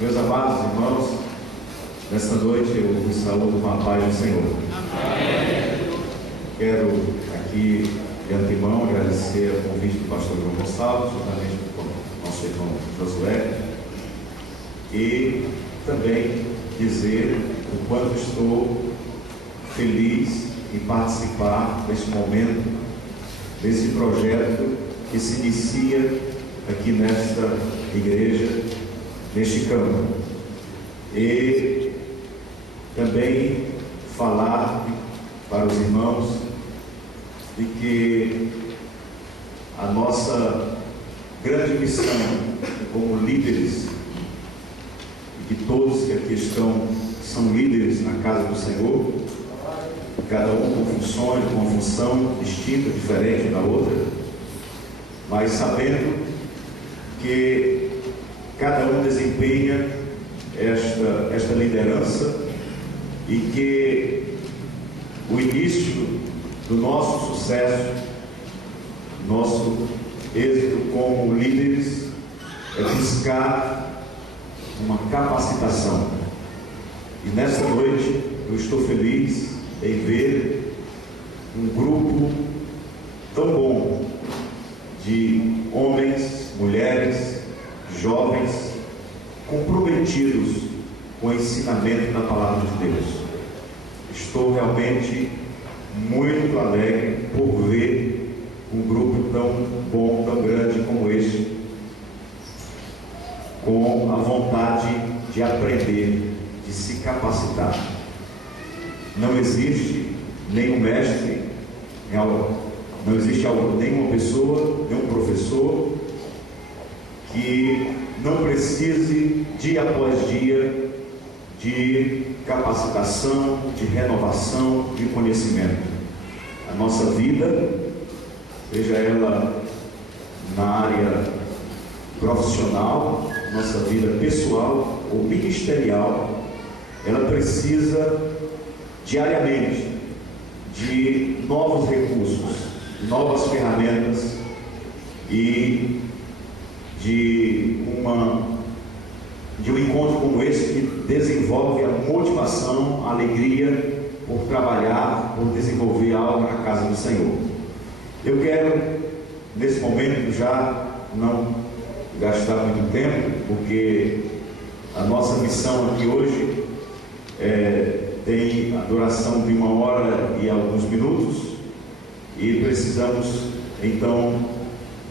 Meus amados irmãos, nesta noite eu vos saúdo com a paz do Senhor. Amém. Quero aqui de antemão agradecer o convite do pastor João Gonçalves, juntamente com o nosso irmão Josué, e também dizer o quanto estou feliz em participar neste momento, desse projeto que se inicia aqui nesta igreja, neste campo. E também falar para os irmãos de que a nossa grande missão como líderes, e que todos que aqui estão são líderes na casa do Senhor, cada um com funções, com uma função distinta, diferente da outra, mas sabendo que cada um desempenha esta liderança e que o início do nosso sucesso, nosso êxito como líderes, é buscar uma capacitação. E nesta noite eu estou feliz em ver um grupo tão bom de homens, mulheres, jovens comprometidos com o ensinamento da palavra de Deus. Estou realmente muito alegre por ver um grupo tão bom, tão grande como este, com a vontade de aprender, de se capacitar. Não existe nenhum mestre, não existe nenhuma pessoa, nenhum professor que não precise, dia após dia, de capacitação, de renovação, de conhecimento. A nossa vida, seja ela na área profissional, nossa vida pessoal ou ministerial, ela precisa diariamente de novos recursos, novas ferramentas e de um encontro como esse que desenvolve a motivação, a alegria por trabalhar, por desenvolver algo na casa do Senhor. Eu quero, nesse momento, já não gastar muito tempo, porque a nossa missão aqui hoje tem a duração de 1 hora e alguns minutos, e precisamos então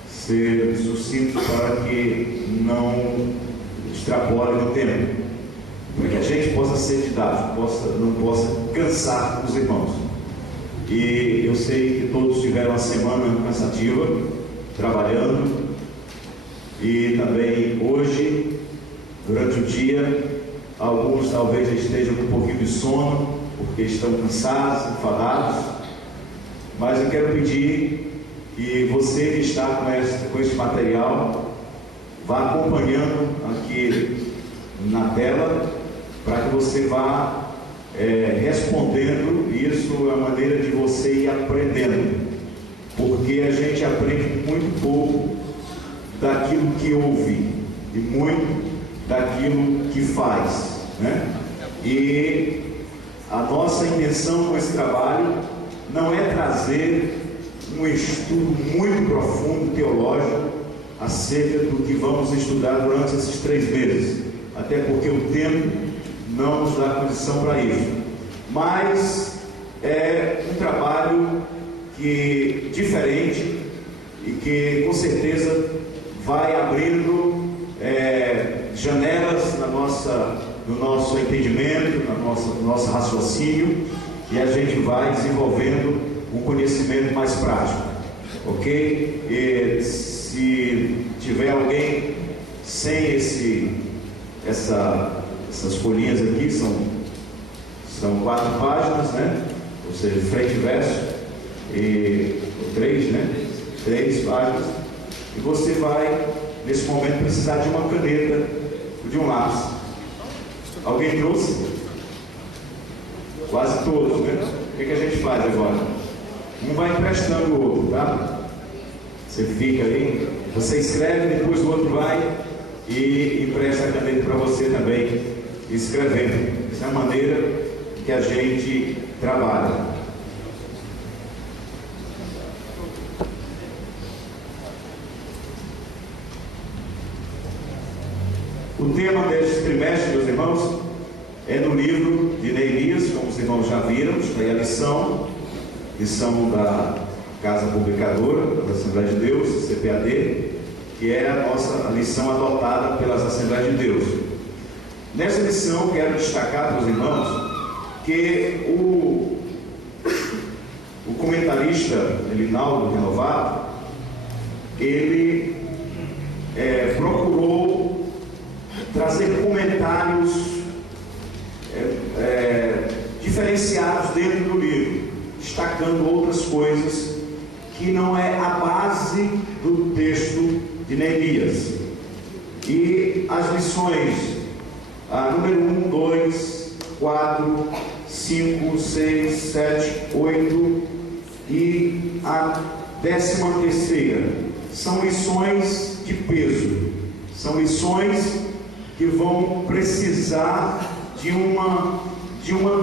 ser sucintos para que não extrapole no tempo, para que a gente possa ser didático, não possa cansar os irmãos. E eu sei que todos tiveram uma semana cansativa, trabalhando, e também hoje, durante o dia, alguns talvez já estejam com um pouquinho de sono, porque estão cansados, enfadados, mas eu quero pedir que você que está com este material, vá acompanhando aqui na tela, para que você vá respondendo. Isso é a maneira de você ir aprendendo, porque a gente aprende muito pouco daquilo que ouve e muito daquilo que faz, né? E a nossa intenção com esse trabalho não é trazer um estudo muito profundo teológico acerca do que vamos estudar durante esses 3 meses, até porque o tempo não nos dá condição para isso, mas é um trabalho diferente e que com certeza vai abrindo janelas no nosso entendimento, no nosso raciocínio, e a gente vai desenvolvendo um conhecimento mais prático, ok? E se tiver alguém sem essas folhinhas aqui, são 4 páginas, né? Ou seja, frente e verso, e 3, né? 3 páginas, e você vai nesse momento precisar de uma caneta, de um lápis. Alguém trouxe? Quase todos, né? O que a gente faz agora? Um vai emprestando o outro, tá? Você fica aí, você escreve, depois o outro vai e empresta a caneta para você também, escrevendo. Essa é a maneira que a gente trabalha. O tema deste trimestre, meus irmãos, é no livro de Neemias, como os irmãos já viram, está aí a lição da Casa Publicadora da Assembleia de Deus, CPAD, que é a nossa lição adotada pelas Assembleias de Deus. Nessa lição, quero destacar para os irmãos que o comentarista Elinaldo Renovato, ele procurou trazer comentários diferenciados dentro do livro, destacando outras coisas que não é a base do texto de Neemias. E as lições número 1, 2, 4, 5, 6, 7, 8 e a 13ª são lições de peso, são lições que vão precisar de uma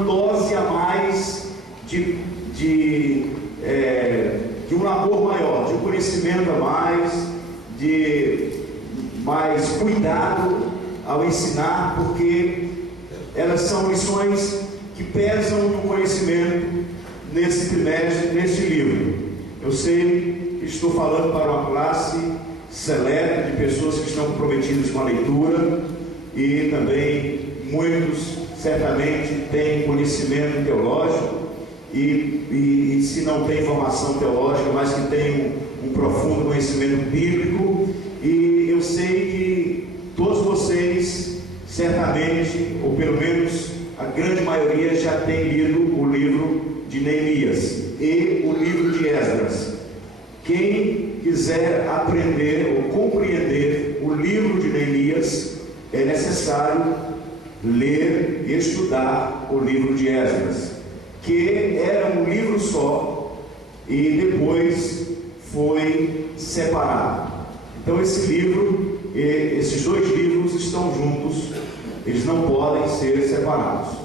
dose a mais de um labor maior, de um conhecimento a mais, de mais cuidado ao ensinar, porque elas são lições que pesam no conhecimento nesse trimestre, neste livro. Eu sei que estou falando para uma classe seleta de pessoas que estão comprometidas com a leitura, e também muitos certamente têm conhecimento teológico, e se não tem formação teológica, mas que tem um profundo conhecimento bíblico. E eu sei que todos vocês certamente, ou pelo menos a grande maioria, já tem lido o livro de Neemias e o livro de Esdras. Quem quiser aprender ou compreender o livro de Neemias, é necessário ler e estudar o livro de Esdras, que era um livro só e depois foi separado. Então esse livro, esses dois livros estão juntos, eles não podem ser separados.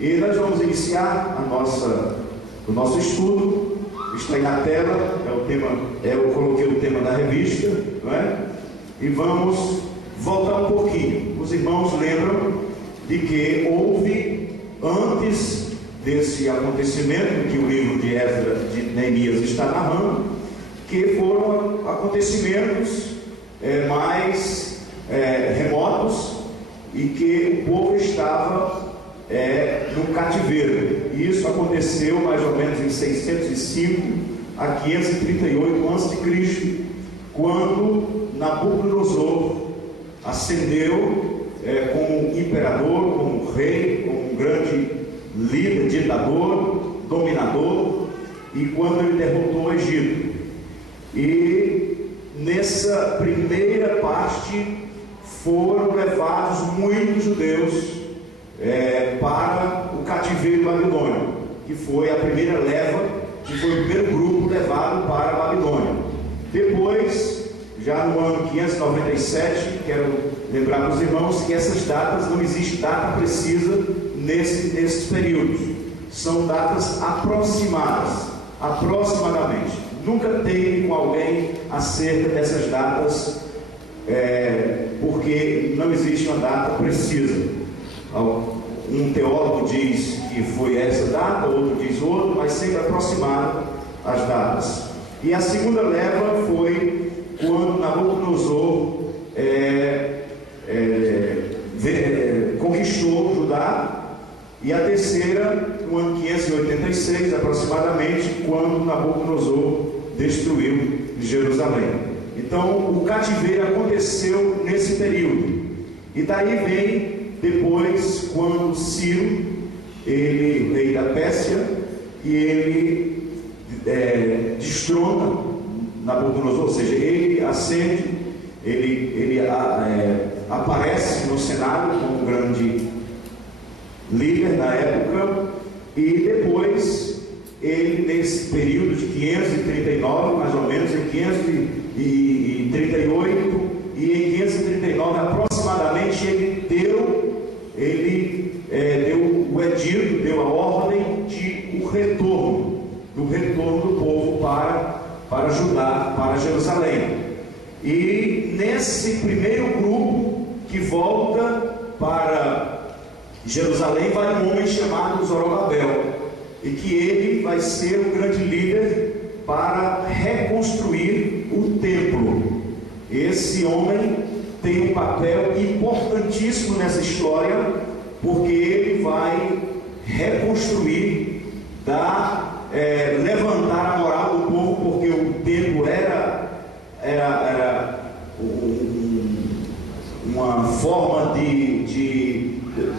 E nós vamos iniciar o nosso estudo. Está aí na tela, eu coloquei o tema da revista, não é? E vamos voltar um pouquinho. Os irmãos lembram de que houve, antes desse acontecimento que o livro de Neemias está narrando, que foram acontecimentos mais remotos, e que o povo estava no cativeiro. E isso aconteceu mais ou menos em 605 a 538 a.C., quando Nabucodonosor ascendeu como imperador, como rei, como um grande líder, ditador, dominador, e quando ele derrotou o Egito. E nessa primeira parte foram levados muitos judeus para o cativeiro babilônico, que foi a primeira leva, que foi o primeiro grupo levado para a Babilônia. Depois, já no ano 597, quero lembrar para os irmãos que essas datas, não existe data precisa nesses períodos, são datas aproximadamente. Nunca teve com alguém acerca dessas datas, porque não existe uma data precisa. Um teólogo diz que foi essa data, outro diz outro, mas sempre aproximado as datas. E a segunda leva foi quando Nabucodonosor conquistou Judá, e a terceira no ano 586 aproximadamente, quando Nabucodonosor destruiu Jerusalém. Então o cativeiro aconteceu nesse período, e daí vem depois quando Ciro, ele rei da Pérsia, e ele destrona Nabucodonosor, ou seja, ele ascende, ele aparece no cenário como um grande líder na época, e depois ele, nesse período de 539, mais ou menos, em 538 e em 539 Judá, para Jerusalém. E nesse primeiro grupo que volta para Jerusalém vai um homem chamado Zorobabel, e que ele vai ser o grande líder para reconstruir o templo. Esse homem tem um papel importantíssimo nessa história, porque ele vai reconstruir, levantar a moral do povo, porque o templo era uma forma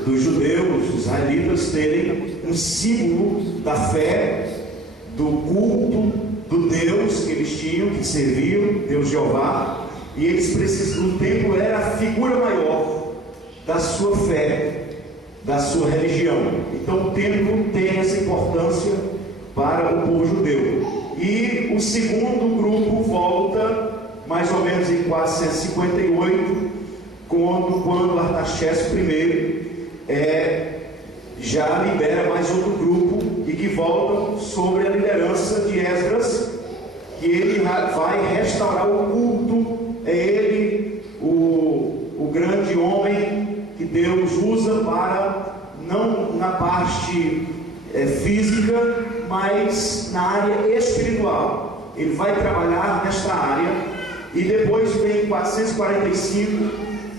dos judeus, dos israelitas, terem um símbolo da fé, do culto, do Deus que eles tinham, que serviam, Deus Jeová, e eles precisam, o templo era a figura maior da sua fé, da sua religião. Então o templo tem essa importância para o povo judeu. E o segundo grupo volta mais ou menos em 458, quando Artaxerxes I já libera mais outro grupo, e que volta sobre a liderança de Esdras, que ele vai restaurar o culto. É ele o grande homem que Deus usa para, não na parte física, mas na área espiritual. Ele vai trabalhar nesta área. E depois vem 445,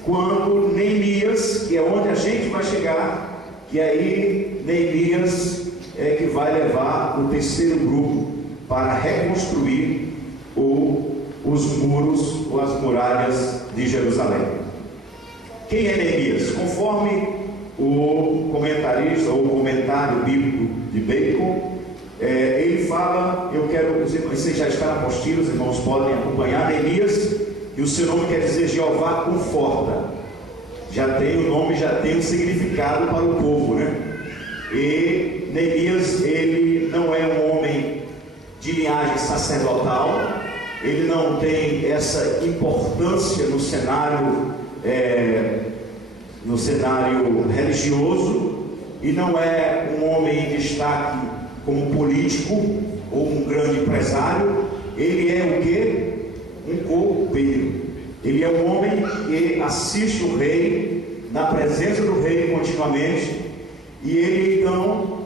quando Neemias, que é onde a gente vai chegar, que aí Neemias é que vai levar o terceiro grupo para reconstruir os muros ou as muralhas de Jerusalém. Quem é Neemias? Conforme o comentarista ou o comentário bíblico de Bacon, ele fala, vocês já estão na apostila, os irmãos podem acompanhar, Neemias, e o seu nome quer dizer Jeová conforta. Já tem o nome, já tem um significado para o povo, né? E Neemias, ele não é um homem de linhagem sacerdotal, ele não tem essa importância no cenário religioso, e não é um homem em destaque como político ou um grande empresário. Ele é o quê? Um copeiro. Ele é um homem que assiste o rei, na presença do rei continuamente, e ele então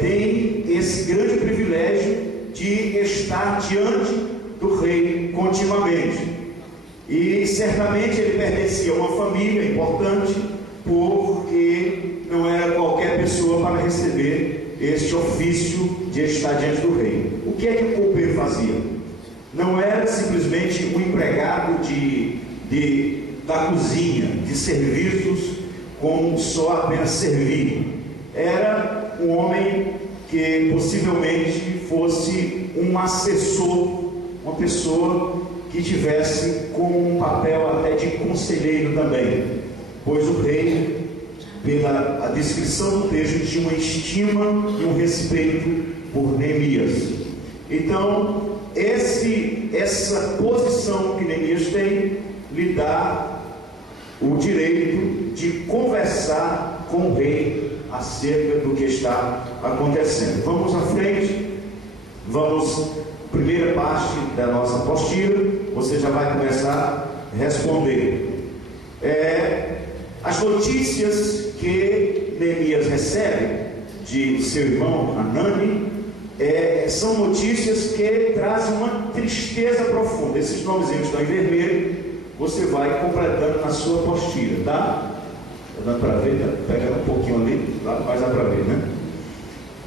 tem esse grande privilégio de estar diante do rei continuamente. E certamente ele pertencia a uma família importante, porque não era qualquer pessoa para receber este ofício de estar diante do rei. O que é que o copeiro fazia? Não era simplesmente um empregado da cozinha, de serviços, como só apenas servir. Era um homem que possivelmente fosse um assessor, uma pessoa que tivesse como um papel até de conselheiro também, pois o rei, pela descrição do texto, tinha uma estima e um respeito por Neemias. Então, essa posição que Neemias tem lhe dá o direito de conversar com o rei acerca do que está acontecendo. Vamos à frente, primeira parte da nossa apostila, você já vai começar a responder. As notícias que Neemias recebe de seu irmão Hanani são notícias que trazem uma tristeza profunda. Esses nomezinhos estão em vermelho, você vai completando na sua apostila, tá? Está dando para ver? Tá pegando um pouquinho ali, mas dá para ver, né?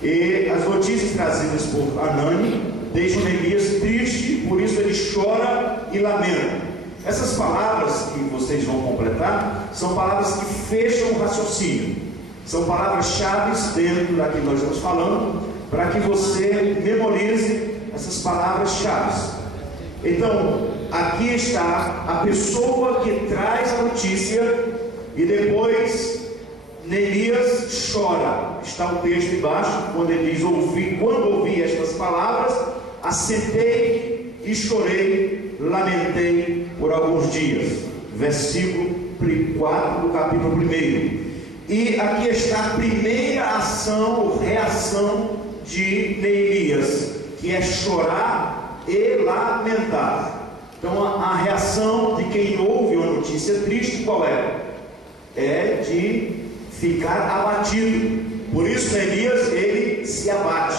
E as notícias trazidas por Hanani deixam Neemias triste, por isso ele chora e lamenta. Essas palavras que vocês vão completar são palavras que fecham o raciocínio, são palavras-chave dentro daquilo que nós estamos falando, para que você memorize essas palavras-chave. Então, aqui está a pessoa que traz a notícia, e depois Neemias chora. Está o texto embaixo, quando ele diz: quando ouvi estas palavras, assentei e chorei, lamentei por alguns dias. Versículo 4 do capítulo 1. E aqui está a primeira ação ou reação de Neemias, que é chorar e lamentar. Então a reação de quem ouve uma notícia triste qual é? É de ficar abatido. Por isso Neemias, ele se abate,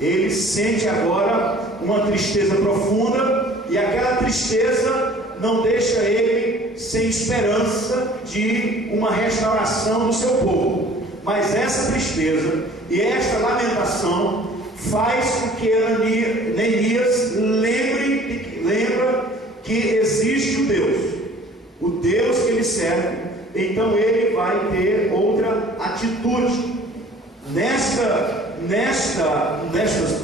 ele sente agora uma tristeza profunda, e aquela tristeza não deixa ele sem esperança de uma restauração do seu povo. Mas essa tristeza e esta lamentação faz com que Neemias lembra que existe o Deus que ele serve. Então ele vai ter outra atitude.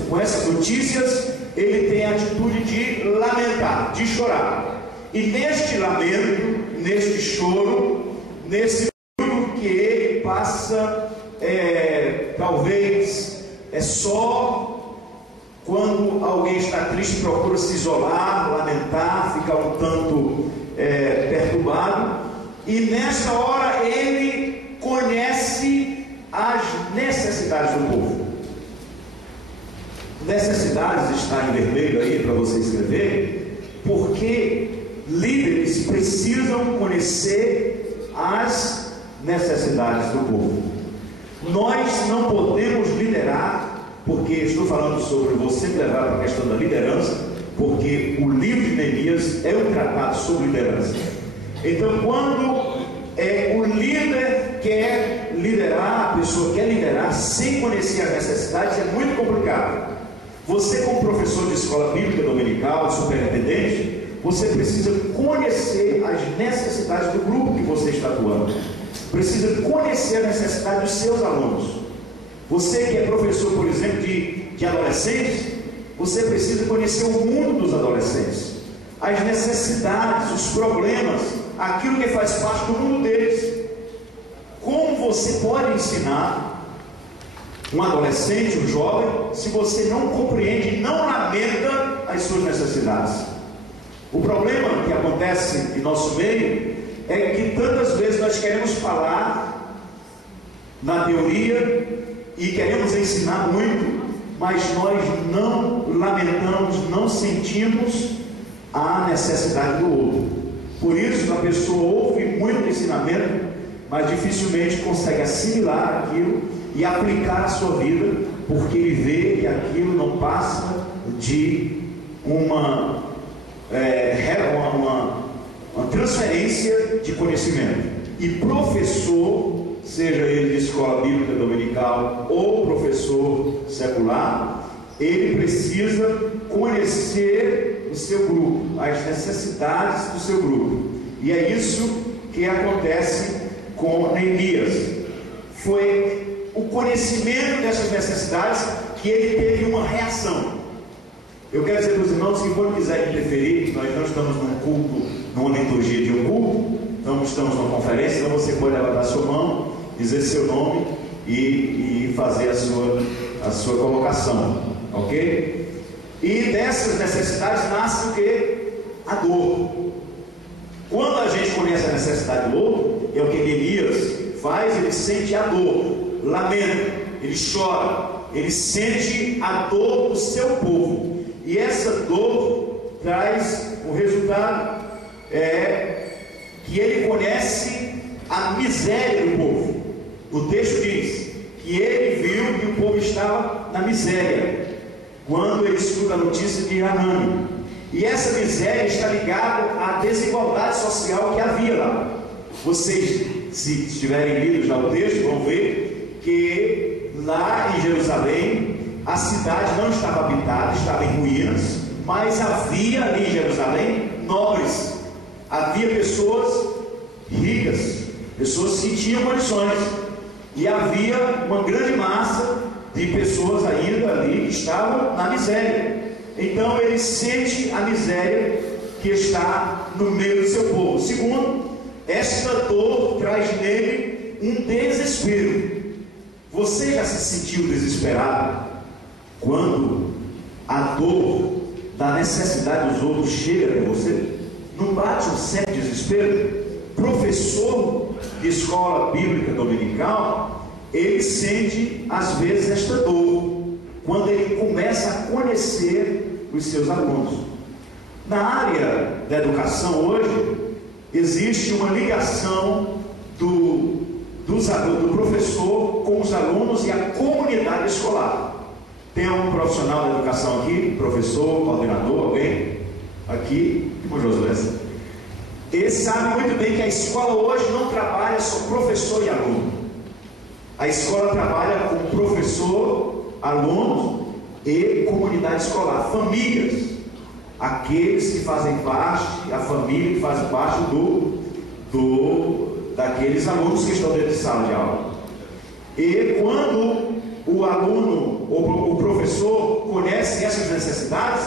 Com essas notícias, ele tem a atitude de lamentar, de chorar. E neste lamento, neste choro, nesse período que ele passa, talvez só quando alguém está triste, procura se isolar, lamentar, ficar um tanto perturbado. E nesta hora ele conhece as necessidades do povo. Necessidades está em vermelho aí para você escrever, porque líderes precisam conhecer as necessidades do povo. Nós não podemos liderar, porque estou falando sobre você levar para a questão da liderança, porque o livro de Neemias é um tratado sobre liderança. Então, quando o líder quer liderar, a pessoa quer liderar sem conhecer as necessidades, é muito complicado. Você, como professor de escola bíblica dominical, superintendente, você precisa conhecer as necessidades do grupo que você está atuando. Precisa conhecer a necessidade dos seus alunos. Você que é professor, por exemplo, de adolescentes, você precisa conhecer o mundo dos adolescentes, as necessidades, os problemas, aquilo que faz parte do mundo deles. Como você pode ensinar um adolescente, um jovem, se você não compreende e não lamenta as suas necessidades? O problema que acontece em nosso meio é que tantas vezes nós queremos falar na teoria e queremos ensinar muito, mas nós não lamentamos, não sentimos a necessidade do outro. Por isso a pessoa ouve muito ensinamento, mas dificilmente consegue assimilar aquilo e aplicar a sua vida, porque ele vê que aquilo não passa de uma transferência de conhecimento. E professor, seja ele de escola bíblica dominical ou professor secular, ele precisa conhecer o seu grupo, as necessidades do seu grupo. E é isso que acontece com Neemias. Foi o conhecimento dessas necessidades que ele teve uma reação. Eu quero dizer para os irmãos que quando quiser interferir, nós não estamos num culto, numa liturgia de um culto, não estamos numa conferência, então você pode levantar sua mão, dizer seu nome e fazer a sua colocação, ok? E dessas necessidades nasce o que? A dor. Quando a gente conhece a necessidade do outro, é o que Neemias faz, ele sente a dor, lamenta, ele chora, ele sente a dor do seu povo. E essa dor traz o resultado que ele conhece a miséria do povo. O texto diz que ele viu que o povo estava na miséria quando ele escuta a notícia de Hanani. E essa miséria está ligada à desigualdade social que havia lá. Vocês, se estiverem lidos já o texto, vão ver que lá em Jerusalém a cidade não estava habitada, estava em ruínas, mas havia ali em Jerusalém nobres, havia pessoas ricas, pessoas que tinham condições, e havia uma grande massa de pessoas ainda ali que estavam na miséria. Então ele sente a miséria que está no meio do seu povo. Segundo, esta dor traz nele um desespero. Você já se sentiu desesperado quando a dor da necessidade dos outros chega até você? Não bate um certo desespero? Professor de escola bíblica dominical, ele sente às vezes esta dor quando ele começa a conhecer os seus alunos. Na área da educação hoje, existe uma ligação do professor com os alunos e a comunidade escolar. Tem algum profissional da educação aqui? Professor, coordenador, alguém? Aqui, o Josué. Ele sabe muito bem que a escola hoje não trabalha só professor e aluno. A escola trabalha com professor, alunos e comunidade escolar, famílias, aqueles que fazem parte, a família que faz parte daqueles alunos que estão dentro de sala de aula. E quando o aluno ou o professor conhece essas necessidades,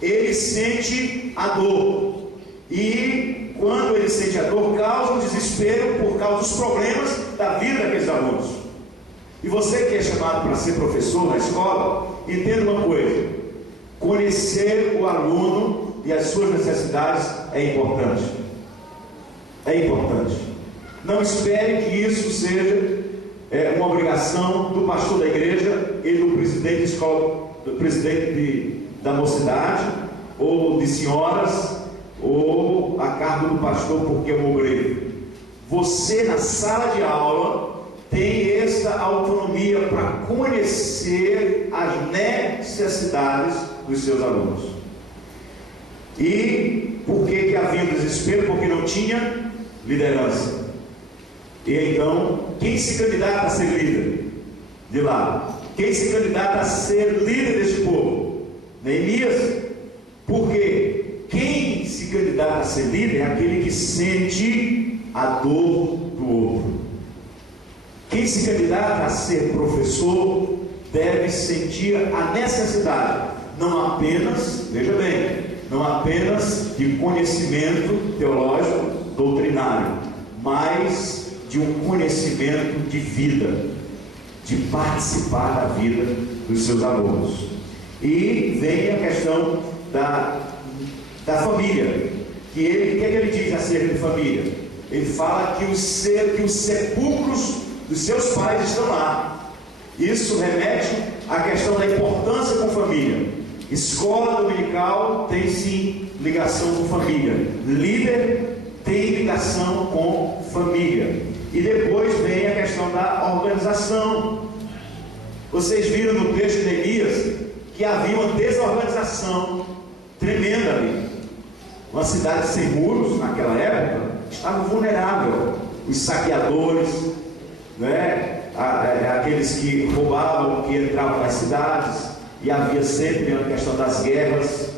ele sente a dor. E quando ele sente a dor, causa um desespero por causa dos problemas da vida daqueles alunos. E você que é chamado para ser professor na escola, entenda uma coisa: conhecer o aluno e as suas necessidades é importante. É importante. Não espere que isso seja uma obrigação do pastor da igreja e do presidente de escola, do presidente da mocidade, ou de senhoras, ou a cargo do pastor porque é um obreiro. Você na sala de aula tem essa autonomia para conhecer as necessidades dos seus alunos. E por que havia um desespero? Porque não tinha liderança. E então, quem se candidata a ser líder de lá? Quem se candidata a ser líder deste povo? Neemias. Por quê? Quem se candidata a ser líder é aquele que sente a dor do outro. Quem se candidata a ser professor deve sentir a necessidade, não apenas, veja bem, não apenas de conhecimento teológico, doutrinário, mas de um conhecimento de vida, de participar da vida dos seus alunos. E vem a questão da família, que o que ele diz acerca de família? Ele fala que os sepulcros dos seus pais estão lá. Isso remete à questão da importância com família. Escola dominical tem sim ligação com família. Líder tem ligação com família. E depois vem a questão da organização. Vocês viram no texto de Neemias que havia uma desorganização tremenda ali. Uma cidade sem muros, naquela época, estava vulnerável. Os saqueadores, aqueles que roubavam, que entravam nas cidades, e havia sempre a questão das guerras,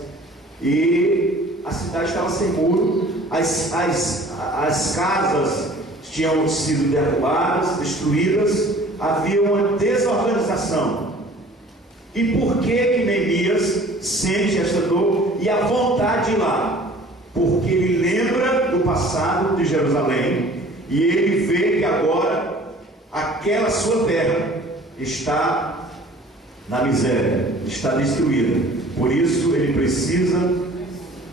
e a cidade estava sem muro, as casas tinham sido derrubadas, destruídas, havia uma desorganização. E por que Neemias sente esta dor e a vontade de ir lá? Porque ele lembra do passado de Jerusalém, e ele vê que agora aquela sua terra está na miséria, está destruída. Por isso ele precisa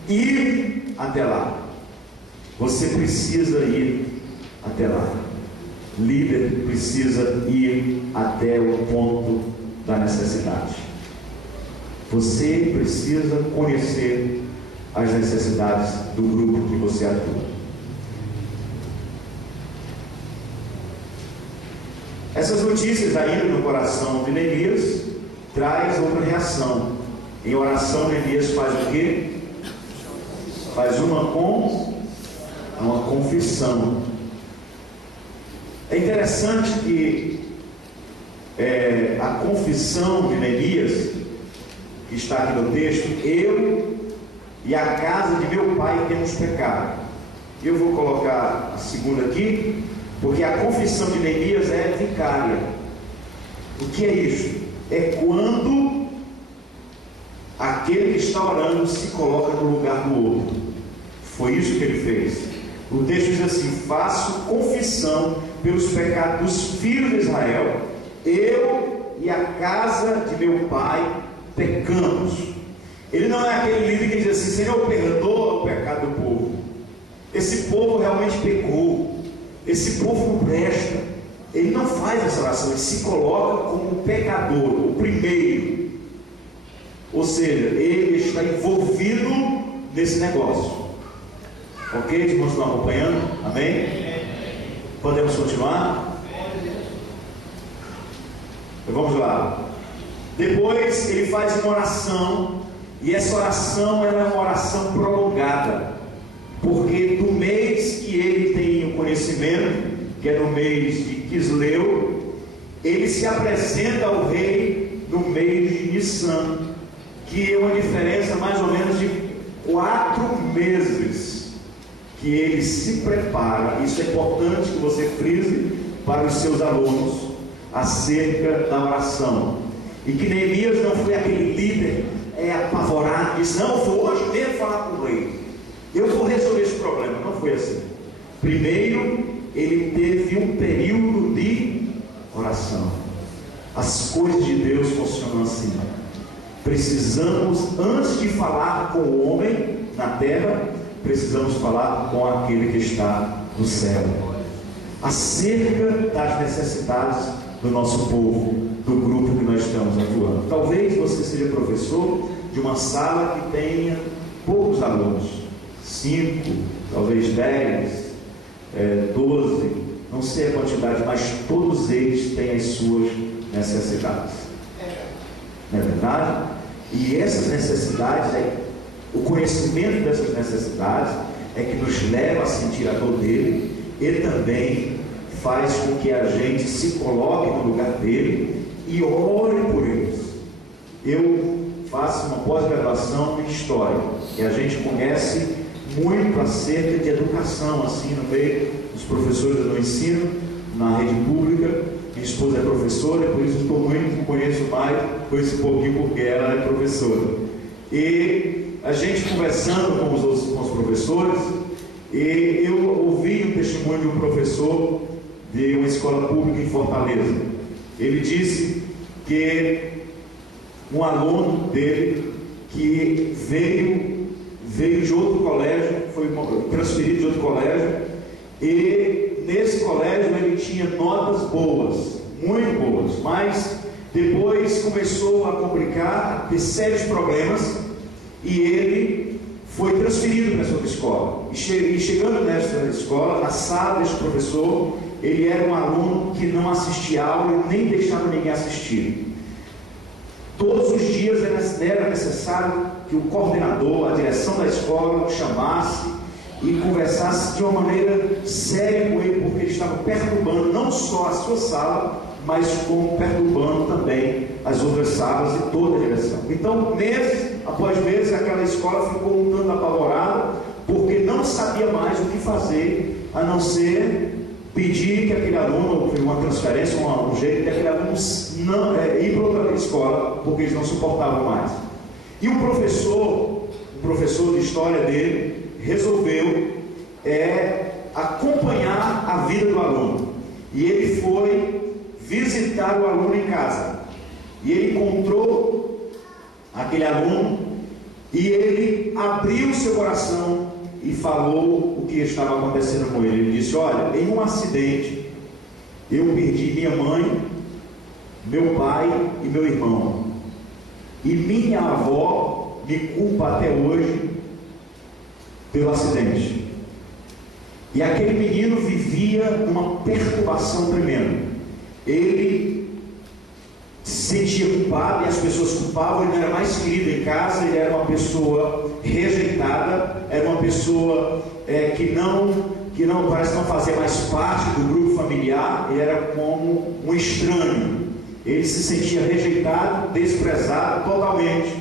ir até lá. Você precisa ir até lá. Líder precisa ir até o ponto da necessidade. Você precisa conhecer as necessidades do grupo que você atua. Essas notícias ainda no coração de Neemias traz outra reação. Em oração, Neemias faz o quê? Faz uma confissão. É interessante que a confissão de Neemias, que está aqui no texto, eu e a casa de meu pai temos pecado. Eu vou colocar a segunda aqui, porque a confissão de Neemias é vicária. O que é isso? É quando aquele que está orando se coloca no lugar do outro. Foi isso que ele fez. O texto diz assim: faço confissão pelos pecados dos filhos de Israel, eu e a casa de meu pai pecamos. Ele não é aquele líder que diz assim: Senhor, perdoa o pecado do povo. Esse povo realmente pecou, esse povo não presta. Ele não faz essa oração, ele se coloca como um pecador, o primeiro. Ou seja, ele está envolvido nesse negócio. Ok? Os irmãos estão acompanhando? Amém? Podemos continuar? Então, vamos lá. Depois ele faz uma oração, e essa oração ela é uma oração prolongada, porque do mês que ele tem o conhecimento, que é no mês de Quisleu, ele se apresenta ao rei no mês de Nissan, que é uma diferença mais ou menos de 4 meses que ele se prepara. Isso é importante que você frise para os seus alunos acerca da oração. E que Neemias não foi aquele líder apavorado, disse: não, eu vou hoje mesmo falar com o rei, eu vou resolver esse problema. Não foi assim. Primeiro ele teve um período de oração. As coisas de Deus funcionam assim. Precisamos, antes de falar com o homem na terra, precisamos falar com aquele que está no céu, acerca das necessidades do nosso povo, do grupo que nós estamos atuando. Talvez você seja professor de uma sala que tenha poucos alunos, 5, talvez 10, 12, não sei a quantidade, mas todos eles têm as suas necessidades. Não é verdade? E essas necessidades, o conhecimento dessas necessidades é que nos leva a sentir a dor dele, e também faz com que a gente se coloque no lugar dele e ore por eles. Eu faço uma pós-graduação em História, e a gente conhece muito acerca de educação, assim, no meio dos professores do ensino, na rede pública. Minha esposa é professora, por isso estou muito, conheço um pouquinho porque ela é professora. E a gente conversando com os professores, e eu ouvi um testemunho de um professor de uma escola pública em Fortaleza. Ele disse que um aluno dele que veio de outro colégio, foi transferido de outro colégio, e nesse colégio ele tinha notas boas, muito boas, mas depois começou a complicar, a ter sérios problemas, e ele foi transferido para essa outra escola. E chegando nessa escola, na sala desse professor, ele era um aluno que não assistia a aula e nem deixava ninguém assistir. Todos os dias era necessário que o coordenador, a direção da escola, o chamasse e conversasse de uma maneira séria com ele, porque ele estava perturbando não só a sua sala, mas como perturbando também as outras salas e toda a direção. Então, mês após mês, aquela escola ficou um tanto apavorada, porque não sabia mais o que fazer, a não ser pedir que aquele aluno, uma transferência, um jeito de aquele aluno não, ir para outra escola, porque eles não suportavam mais. E o professor de história dele, resolveu acompanhar a vida do aluno. E ele foi visitar o aluno em casa. E ele encontrou aquele aluno, e ele abriu seu coração e falou o que estava acontecendo com ele. Ele disse: olha, em um acidente eu perdi minha mãe, meu pai e meu irmão, e minha avó me culpa até hoje pelo acidente. E aquele menino vivia uma perturbação tremenda. Ele se sentia culpado, e as pessoas culpavam. Ele não era mais querido em casa, ele era uma pessoa rejeitada, era uma pessoa que não parece não fazer mais parte do grupo familiar. Ele era como um estranho, ele se sentia rejeitado, desprezado totalmente.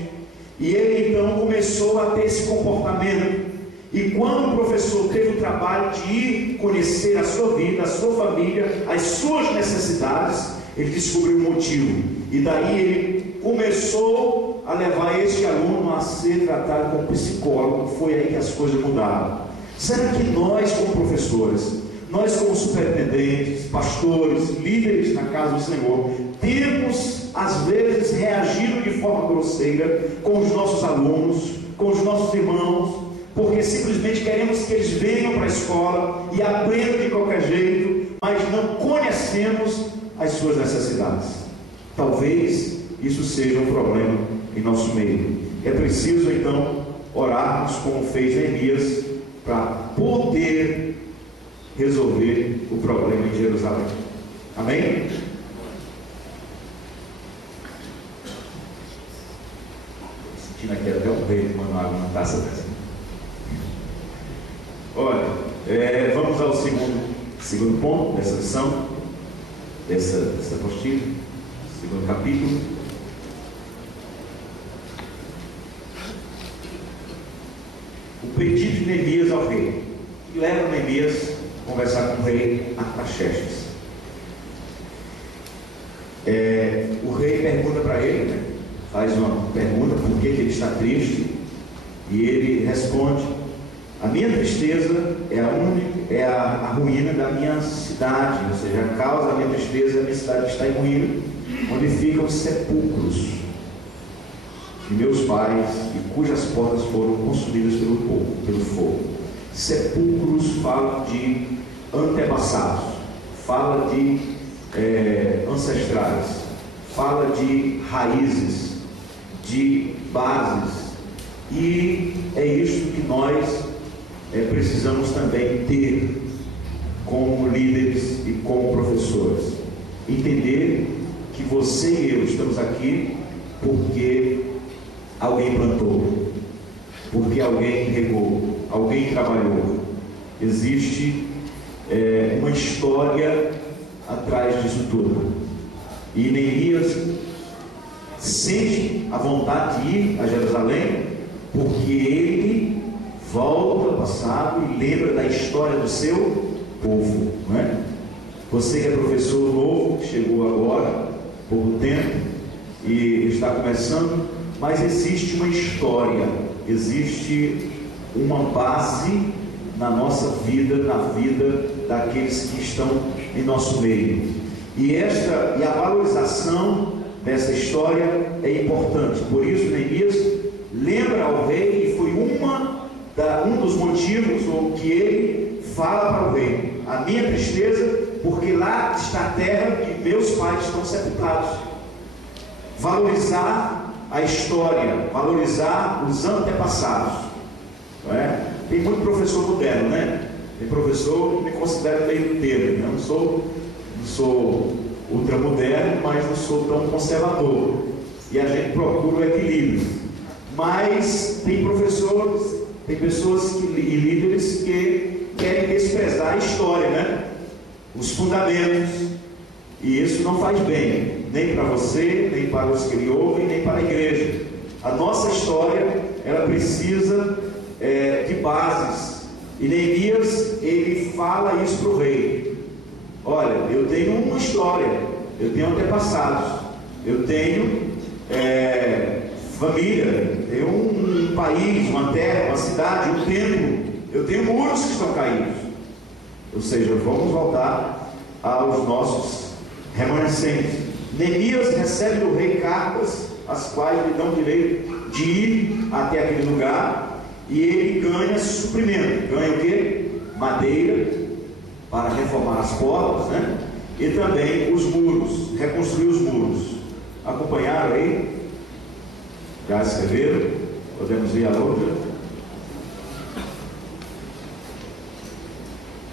E ele então começou a ter esse comportamento. E quando o professor teve o trabalho de ir conhecer a sua vida, a sua família, as suas necessidades, ele descobriu o motivo. E daí ele começou a levar este aluno a ser tratado como psicólogo. Foi aí que as coisas mudaram. Será que nós, como professores, nós como superintendentes, pastores, líderes na casa do Senhor, temos às vezes reagido de forma grosseira com os nossos alunos, com os nossos irmãos, porque simplesmente queremos que eles venham para a escola e aprendam de qualquer jeito, mas não conhecemos as suas necessidades? Talvez isso seja um problema em nosso meio. É preciso então orarmos como fez Neemias para poder resolver o problema em Jerusalém. Amém? Sentindo aqui até um rei tomando água na taça dessa. Olha, vamos ao segundo ponto dessa lição, dessa apostila, segundo capítulo. O pedido de Neemias ao rei, que leva Neemias a conversar com o rei Artaxerxes. O rei pergunta para ele, né? Faz uma pergunta por que ele está triste, e ele responde: a minha tristeza é a ruína da minha cidade, ou seja, a causa da minha tristeza é a minha cidade que está em ruína, onde ficam os sepulcros de meus pais e cujas portas foram consumidas pelo fogo. Sepulcros fala de antepassados, fala de ancestrais, fala de raízes, de bases, e é isso que nós precisamos também ter como líderes e como professores. Entender que você e eu estamos aqui porque alguém plantou, porque alguém regou, alguém trabalhou. Existe uma história atrás disso tudo. E Neemias sente a vontade de ir a Jerusalém porque ele volta ao passado e lembra da história do seu povo, não é? Você que é professor novo, que chegou agora, há pouco tempo, e está começando, mas existe uma história, existe uma base na nossa vida, na vida daqueles que estão em nosso meio. E a valorização dessa história é importante. Por isso, Neemias lembra ao rei, e foi um dos motivos que ele fala para o rei: a minha tristeza, porque lá está a terra e meus pais estão sepultados. Valorizar a história, valorizar os antepassados, não é? Tem muito professor moderno, né? Tem professor que me considera meio termo, né? Não sou ultramoderno, mas não sou tão conservador, e a gente procura o equilíbrio. Mas tem professores, tem pessoas e líderes que querem desprezar a história, né? Os fundamentos, e isso não faz bem, nem para você, nem para os que lhe ouvem, nem para a igreja. A nossa história, ela precisa de bases, e Neemias, ele fala isso para o rei: olha, eu tenho uma história, eu tenho antepassados, eu tenho família, eu tenho um país, uma terra, uma cidade, um templo, eu tenho muros que estão caídos. Ou seja, vamos voltar aos nossos remanescentes. Neemias recebe do rei cartas, as quais lhe dão direito de ir até aquele lugar, e ele ganha suprimento. Ganha o quê? Madeira para reformar as portas, né? E também os muros, reconstruir os muros. Acompanharam aí? Já escreveram? Podemos ir à outra?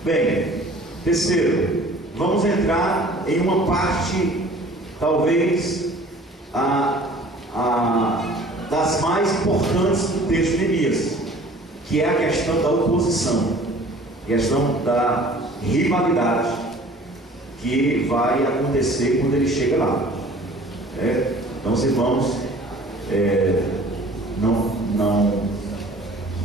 Bem, terceiro, vamos entrar em uma parte, talvez das mais importantes do texto de Neemias, que é a questão da oposição, questão da rivalidade que vai acontecer quando ele chega lá. Então, os irmãos,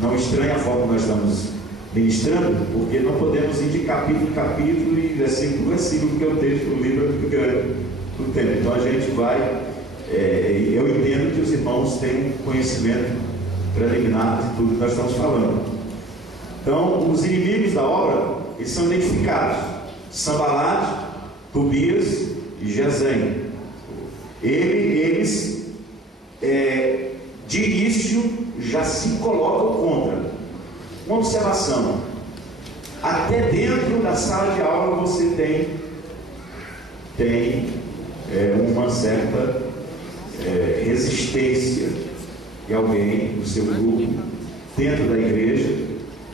não estranhem a forma que nós estamos ministrando, porque não podemos ir de capítulo em capítulo e versículo por versículo, porque o texto do livro é muito grande no tempo. Então a gente vai, eu entendo que os irmãos têm conhecimento preliminar de tudo que nós estamos falando. Então, os inimigos da obra, eles são identificados: Sanbalat, Tobias e Gesem. Eles de início já se colocam contra. Uma observação: até dentro da sala de aula você tem uma certa resistência de alguém do seu grupo, dentro da igreja,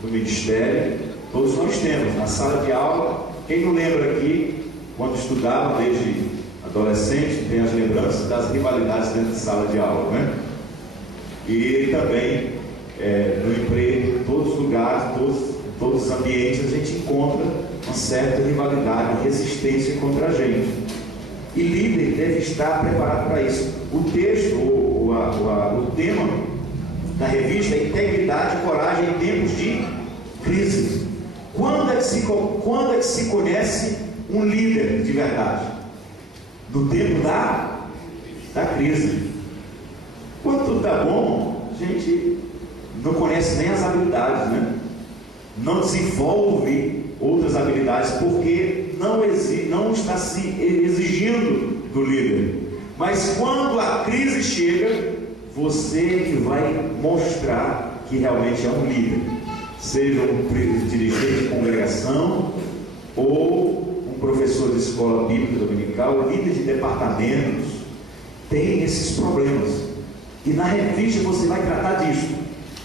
no ministério. Todos nós temos, na sala de aula. Quem não lembra aqui, quando estudava desde adolescente, tem as lembranças das rivalidades dentro de sala de aula, né? E também no emprego, em todos os lugares, todos os ambientes, a gente encontra uma certa rivalidade, resistência contra a gente. E líder deve estar preparado para isso. O texto, o tema da revista é integridade e coragem em tempos de crise. Quando é que se conhece um líder de verdade? No tempo da crise. Quando tudo está bom, a gente não conhece nem as habilidades, né? Não desenvolve outras habilidades, porque não está se exigindo do líder. Mas quando a crise chega, você que vai mostrar que realmente é um líder, seja um dirigente de congregação ou um professor de escola bíblica dominical, líder de departamentos, tem esses problemas. E na revista você vai tratar disso,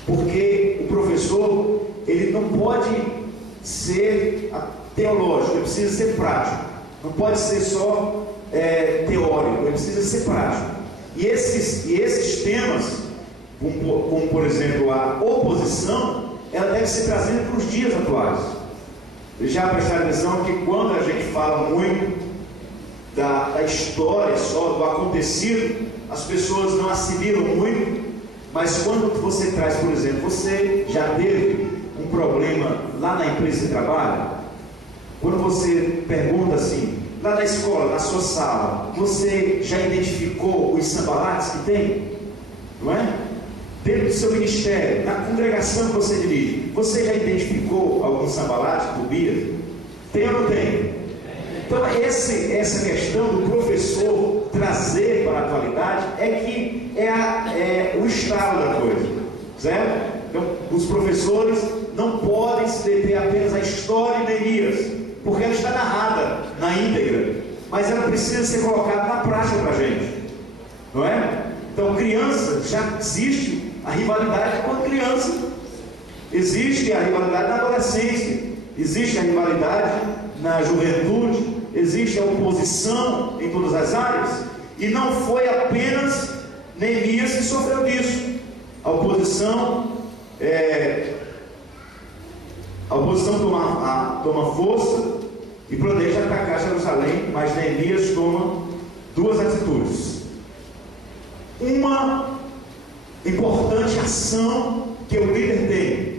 porque o professor, ele não pode ser teológico, ele precisa ser prático. Não pode ser só teórico, ele precisa ser prático. E esses temas, como por exemplo a oposição, ela deve ser trazida para os dias atuais. Já prestar atenção que quando a gente fala muito da história só, do acontecido, as pessoas não assimilam muito. Mas quando você traz, por exemplo, você já teve um problema lá na empresa que você trabalha? Quando você pergunta assim, lá na escola, na sua sala, você já identificou os sambalates que tem? Não é? Dentro do seu ministério, na congregação que você dirige, você já identificou algum sambalate, Tobias? Tem ou não tem? Então essa questão do professor trazer para a atualidade é o estado da coisa, certo? Então os professores não podem se deter apenas à história de Neemias, porque ela está narrada na íntegra, mas ela precisa ser colocada na prática para a gente, não é? Então criança, já existe a rivalidade com a criança, existe a rivalidade na adolescência, existe a rivalidade na juventude, existe a oposição em todas as áreas. E não foi apenas Neemias que sofreu disso. A oposição toma força e planeja atacar Jerusalém, mas Neemias toma duas atitudes. Uma importante ação que o líder tem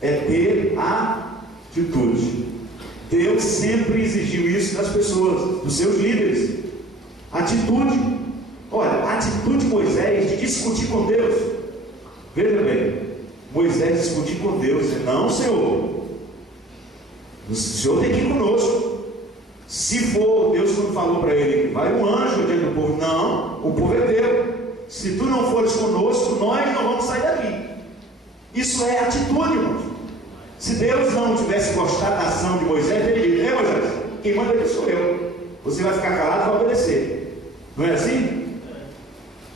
é ter atitude. Deus sempre exigiu isso das pessoas, dos seus líderes. Atitude. Olha, a atitude de Moisés de discutir com Deus. Veja bem, Moisés discutir com Deus. Não, Senhor, o Senhor tem que ir conosco. Se for, Deus quando falou para ele, vai um anjo diante do povo. Não, o povo é teu. Se tu não fores conosco, nós não vamos sair daqui. Isso é atitude, irmãos. Se Deus não tivesse gostado da ação de Moisés, ele diria: Moisés, quem manda aqui sou eu. Você vai ficar calado e vai obedecer. Não é assim?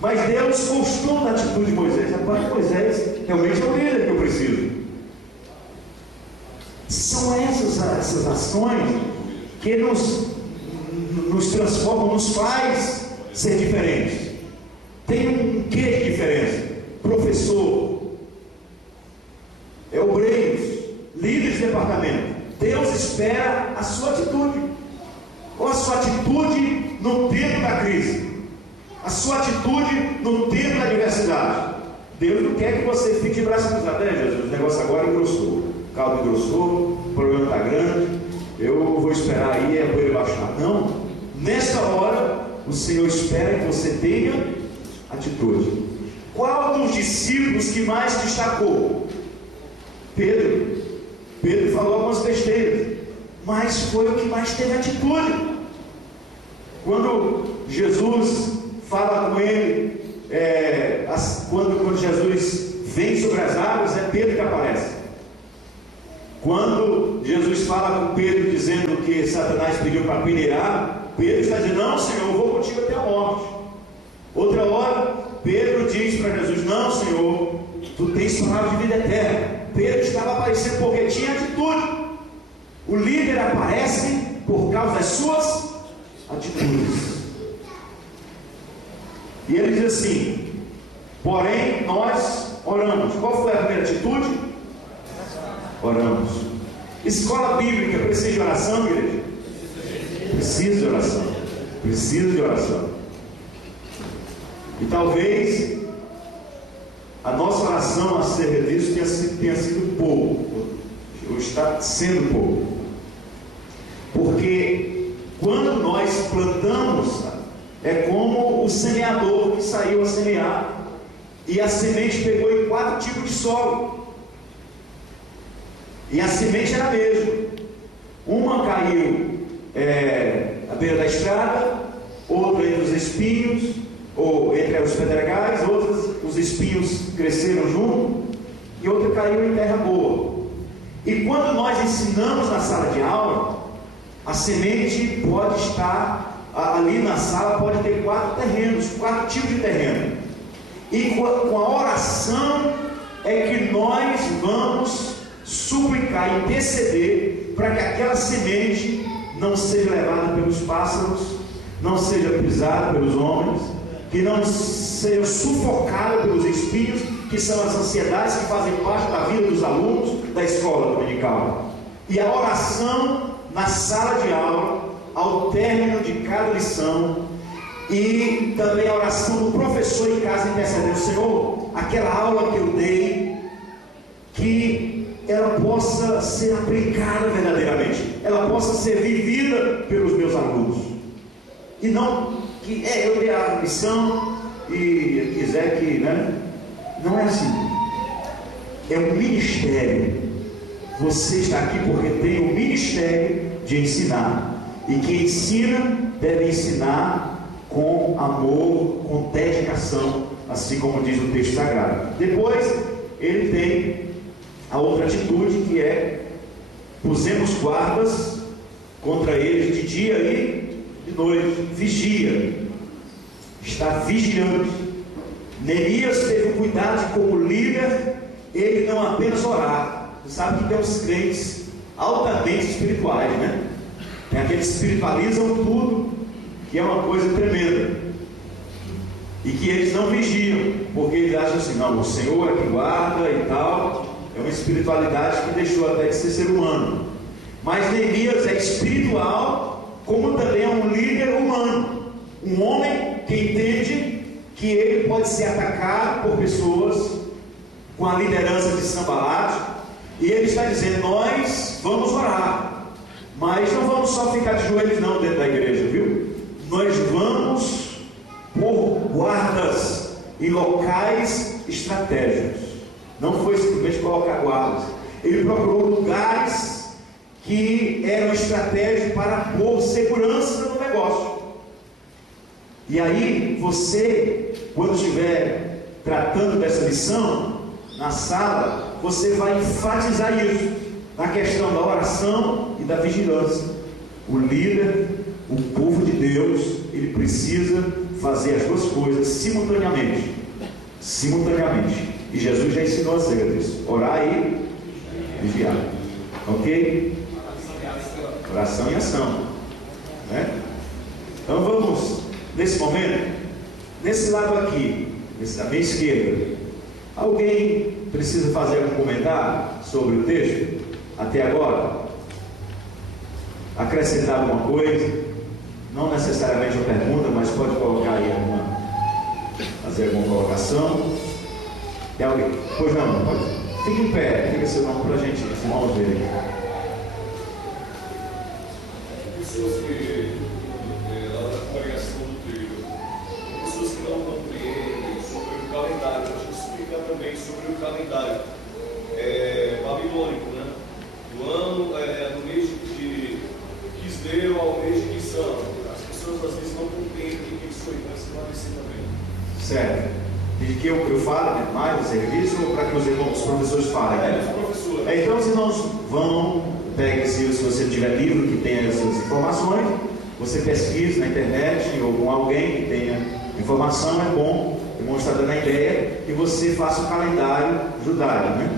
Mas Deus gostou da atitude de Moisés. Rapaz, Moisés realmente é o líder que eu preciso. São essas ações que nos transformam, nos faz ser diferentes. Tem um quê de diferença? Professor, obreiros, líderes de departamento. Deus espera a sua atitude. Ou a sua atitude no tempo da crise, a sua atitude no tempo da adversidade. Deus não quer que você fique de braço cruzado. Jesus, o negócio agora engrossou, o caldo engrossou, o problema está grande, eu vou esperar aí a poeira baixar. Não, nesta hora o Senhor espera que você tenha atitude. Qual dos discípulos que mais destacou? Pedro. Pedro falou algumas besteiras, mas foi o que mais teve atitude. Quando Jesus fala com ele, quando Jesus vem sobre as águas, é Pedro que aparece. Quando Jesus fala com Pedro dizendo que Satanás pediu para peneirar, Pedro está dizendo: não, Senhor, eu vou contigo até a morte. Outra hora, Pedro diz para Jesus: não, Senhor, tu tens palavra de vida eterna. Pedro estava aparecendo porque tinha atitude. O líder aparece por causa das suas atitudes. E ele diz assim: porém nós oramos. Qual foi a primeira atitude? Oramos. Escola bíblica precisa de oração, igreja? Precisa de oração. Precisa de oração. E talvez a nossa oração acerca disso tenha sido pouco, ou está sendo pouco. Porque quando nós plantamos, é como o semeador que saiu a semear, e a semente pegou em 4 tipos de solo, e a semente era a mesma. Uma caiu à beira da estrada, outra entre os espinhos, ou entre os pedregais, outras os espinhos cresceram junto, e outra caiu em terra boa. E quando nós ensinamos na sala de aula, a semente pode estar ali na sala, pode ter 4 terrenos, 4 tipos de terreno. E com a oração é que nós vamos suplicar, interceder para que aquela semente não seja levada pelos pássaros, não seja pisada pelos homens, que não seja sufocada pelos espinhos, que são as ansiedades que fazem parte da vida dos alunos da escola dominical. E a oração na sala de aula, ao término de cada lição, e também a oração do professor em casa intercedendo: Senhor, aquela aula que eu dei, que ela possa ser aplicada verdadeiramente, ela possa ser vivida pelos meus alunos, e não que eu dei a lição e quiser que, não é assim. É um ministério. Você está aqui porque tem um ministério de ensinar, e quem ensina deve ensinar com amor, com dedicação, assim como diz o texto sagrado. Depois ele tem a outra atitude, que é: pusemos guardas contra eles de dia e de noite. Vigia, está vigiando. Neemias teve o cuidado de, como líder, ele não apenas orar. Você sabe que tem os crentes altamente espirituais, Tem aqueles que espiritualizam tudo, que é uma coisa tremenda, e que eles não vigiam, porque eles acham assim: não, o Senhor é que guarda e tal. É uma espiritualidade que deixou até de ser ser humano. Mas Neemias é espiritual, como também é um líder humano, um homem que entende que ele pode ser atacado por pessoas com a liderança de Sanbalate, e ele está dizendo: nós vamos orar, mas não vamos só ficar de joelhos não dentro da igreja, viu? Nós vamos pôr guardas em locais estratégicos. Não foi simplesmente colocar guardas, ele procurou lugares que eram estratégicos para pôr segurança no negócio. E aí você, quando estiver tratando dessa lição na sala, você vai enfatizar isso, na questão da oração e da vigilância. O líder, o povo de Deus, ele precisa fazer as duas coisas simultaneamente. E Jesus já ensinou acerca disso: orar e vigiar. Ok? Oração e ação, Então vamos, nesse momento, nesse lado aqui, à minha esquerda, alguém precisa fazer algum comentário sobre o texto até agora? Acrescentar alguma coisa? Não necessariamente uma pergunta, mas pode colocar aí fazer alguma colocação. Tem alguém? Pois não, pode. Fique em pé, diga seu nome para a gente, os irmãos verem. Pessoas que, lá na congregação do trigo, pessoas que não compreendem sobre o calendário. A gente explica também sobre o calendário babilônico, do ano, do mês de Quisleu ao mês de Nissan. As pessoas às vezes não compreendem o que isso aí vai esclarecer também. Certo. De que eu falo mais do serviço, ou para que os irmãos, os professores falem? Os professores. Então os irmãos vão, pegue, se você tiver livro que tenha essas informações, você pesquisa na internet, ou com alguém que tenha informação, é bom irmão está dando a ideia que você faça um calendário judaico, né?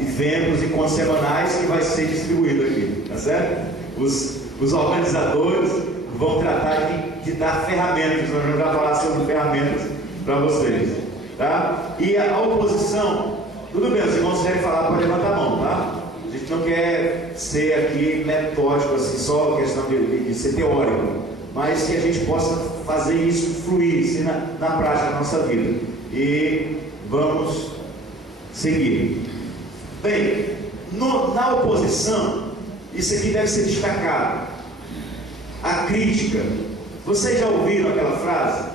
Eventos e encontros semanais que vai ser distribuído aqui, tá certo? Os organizadores vão tratar de dar ferramentas, nós vamos falar sobre ferramentas para vocês, tá? E a oposição, tudo bem, os irmãos querem falar para levantar a mão, tá? A gente não quer ser aqui metódico, assim, só questão de ser teórico, mas que a gente possa fazer isso fluir assim, na prática da nossa vida. E vamos seguir. Bem, na oposição, isso aqui deve ser destacado. A crítica. Vocês já ouviram aquela frase?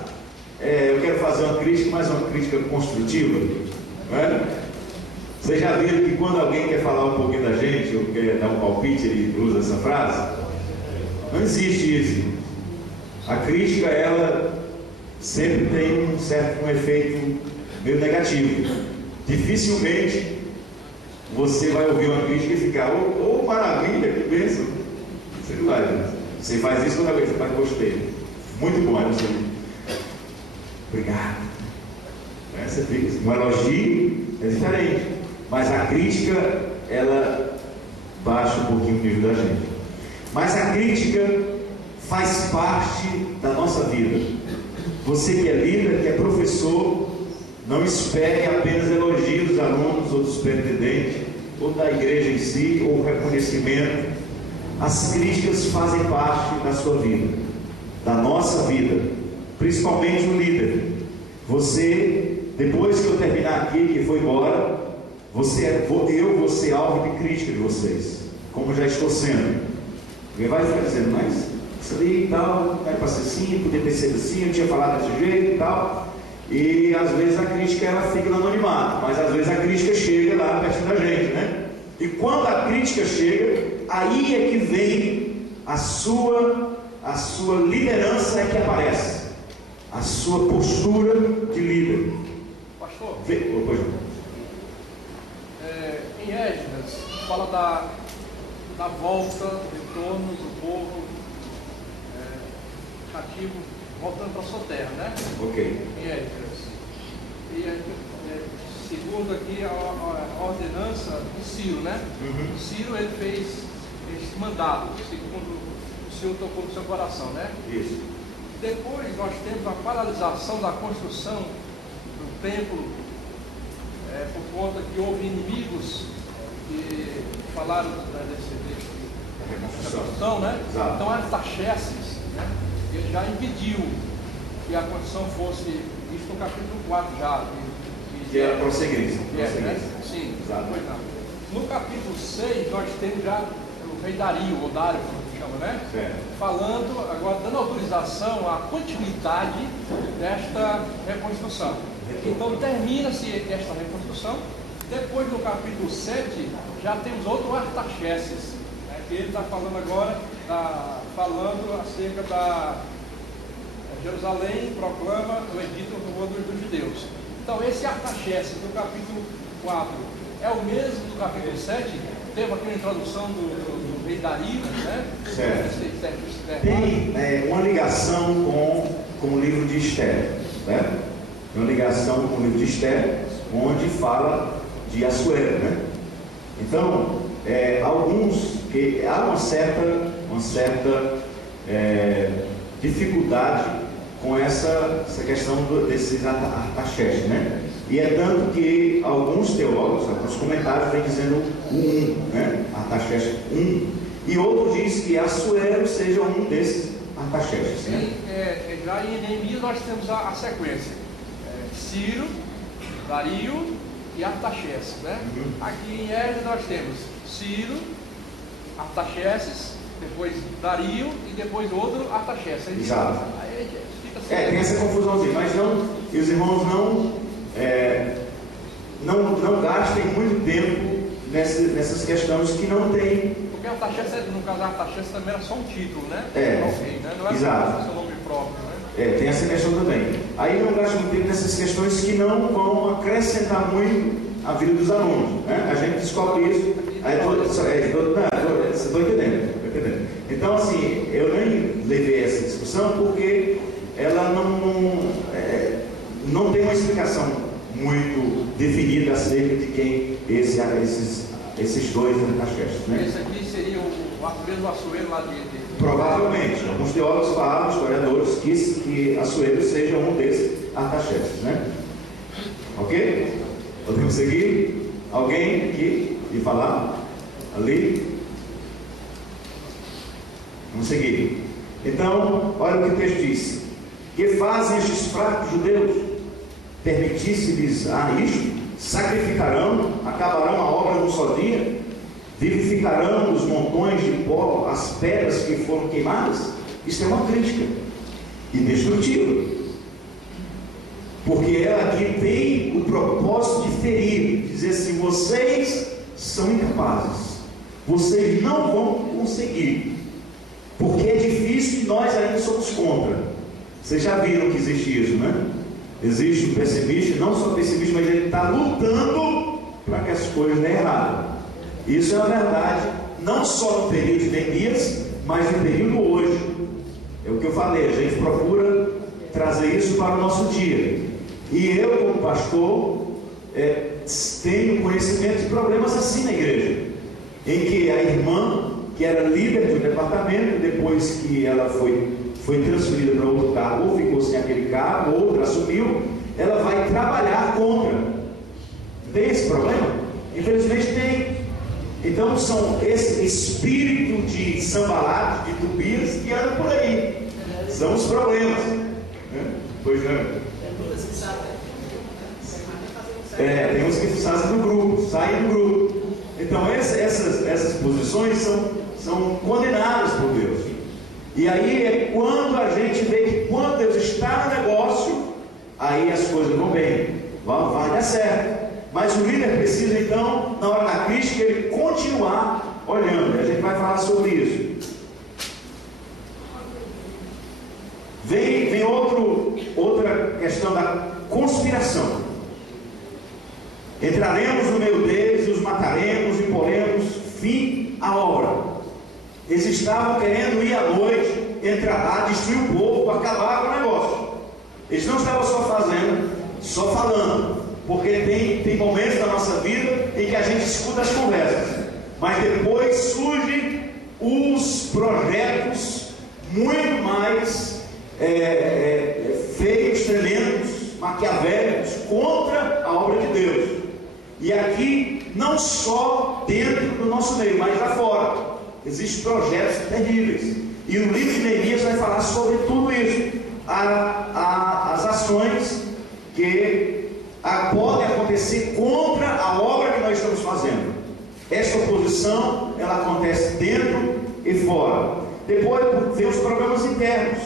Eu quero fazer uma crítica, mas uma crítica construtiva. Não é? Vocês já viram que quando alguém quer falar um pouquinho da gente, ou quer dar um palpite, ele usa essa frase? Não existe isso. A crítica, ela sempre tem um efeito meio negativo. Dificilmente você vai ouvir uma crítica e ficar, oh maravilha, que bênção. Você não vai. Você faz isso toda vez, você faz gostei. Muito bom, você. Obrigado. Você fica. Um elogio é diferente. Mas a crítica, ela baixa um pouquinho o nível da gente. Mas a crítica faz parte da nossa vida. Você que é líder, que é professor, não espere apenas elogios dos alunos ou dos superintendentes, ou da igreja em si, ou reconhecimento. As críticas fazem parte da sua vida, da nossa vida, principalmente o líder. Você, depois que eu terminar aqui, que foi embora, eu vou ser alvo de crítica de vocês, como já estou sendo. Alguém vai ficar dizendo, mas isso ali e tal, não era para ser assim, podia ter sido assim, eu tinha falado desse jeito e tal. E às vezes a crítica ela fica no anonimato, mas às vezes a crítica chega lá perto da gente, né? E quando a crítica chega, aí é que vem a sua liderança, é que aparece, a sua postura de líder. Pastor, Pois não. Em Esdras fala da volta, retorno do povo cativo voltando para a sua terra, né? Ok. Em Esdras. E segundo aqui a ordenança de Ciro, né? Uhum. Ciro, ele fez esse mandato, segundo o Senhor tocou no seu coração, né? Isso. Depois nós temos a paralisação da construção do templo, por conta que houve inimigos que falaram dessa construção, né? Exato. Então Artaxerxes, né? Ele já impediu que a construção fosse, isso no capítulo 4 já. Que era prosseguir. Né? Sim, exato. Pois não. No capítulo 6 nós temos já o rei Dario, ou Dário, como se chama, né? Certo. Falando, agora dando autorização à continuidade desta reconstrução. Então termina-se esta reconstrução. Depois no capítulo 7 já temos outro Artaxerxes, né? Que ele está falando agora, falando acerca da Jerusalém proclama o edito a favor dos judeus. Então esse Artaxerxes do capítulo 4 é o mesmo do capítulo 7. Teve aqui uma introdução do rei Dario, né? Certo. Tem uma ligação com o livro de Esther, né? Tem uma ligação com o livro de Esther, onde fala de Assuero, né? Então, alguns que há uma certa dificuldade com essa questão desses Artaxerxes, né? E é tanto que alguns teólogos, alguns comentários vêm dizendo o 1, né? Artaxerxes 1, e outro diz que Assuero seja um desses Artaxerxes, né? Já em Neemias nós temos a sequência: Ciro, Dario e Artaxerxes, né? Uhum. Aqui em Esdras nós temos Ciro, Artaxerxes, depois Dario e depois outro Artaxerxes. Exato. Aí fica assim. Tem essa confusãozinha, mas não, e os irmãos não gastem muito tempo nessas questões que não tem. Porque Artaxerxes, no caso Artaxerxes também era só um título, né? Okay, né? Não era exato. seu nome próprio, né? Tem essa questão também. Aí não gaste muito tempo nessas questões que não vão acrescentar muito a vida dos alunos, né? A gente descobre isso. Estou entendendo. Então, assim, eu nem levei essa discussão porque ela Não tem uma explicação muito definida acerca de quem esses dois Artaxerxes, né? Esse aqui seria o Artureiro do Assuero lá de... Provavelmente. Alguns teólogos falam, historiadores, que Assuero seja um desses Artaxerxes, né? Ok? Podemos seguir? Alguém aqui de falar? Ali? Vamos seguir. Então, olha o que o texto diz. Que fazem estes fracos judeus? Permitisse-lhes isto? Sacrificarão, acabarão a obra num só dia? Vivificarão os montões de pó, as pedras que foram queimadas? Isso é uma crítica indestrutível, porque ela aqui tem o propósito de ferir, de dizer assim: vocês são incapazes, vocês não vão conseguir, porque é difícil e nós ainda somos contra. Vocês já viram que existe isso, né? Existe o pessimista, não só pessimista, mas ele está lutando para que as coisas deem errado. Isso é uma verdade, não só no período de Neemias, mas no período hoje. É o que eu falei, a gente procura trazer isso para o nosso dia. E eu, como pastor, tenho conhecimento de problemas assim na igreja, em que a irmã, que era líder do departamento, depois que ela foi transferida para outro cargo, ou ficou sem aquele cargo, outra assumiu, ela vai trabalhar contra. Tem esse problema? Infelizmente tem. Então são esse espírito de Sanbalat, de Tobias, que anda por aí. São os problemas, né? Pois não. Tem uns que saem do grupo, Então essas posições são condenadas por Deus. E aí é quando a gente vê que quando Deus está no negócio, aí as coisas vão bem, vai dar certo. Mas o líder precisa então, na hora da crítica, ele continuar olhando. E a gente vai falar sobre isso. Vem outra questão da conspiração. Entraremos no meio deles e os mataremos e poremos fim à obra. Eles estavam querendo ir à noite, entrar lá, destruir o povo, acabar com o negócio. Eles não estavam só falando, porque tem momentos da nossa vida em que a gente escuta as conversas, mas depois surgem os projetos muito mais feios, tremendos, maquiavélicos contra a obra de Deus. E aqui, não só dentro do nosso meio, mas lá fora, existem projetos terríveis. E o livro de Neemias vai falar sobre tudo isso. As ações que podem acontecer contra a obra que nós estamos fazendo. Esta oposição, ela acontece dentro e fora. Depois vem os problemas internos.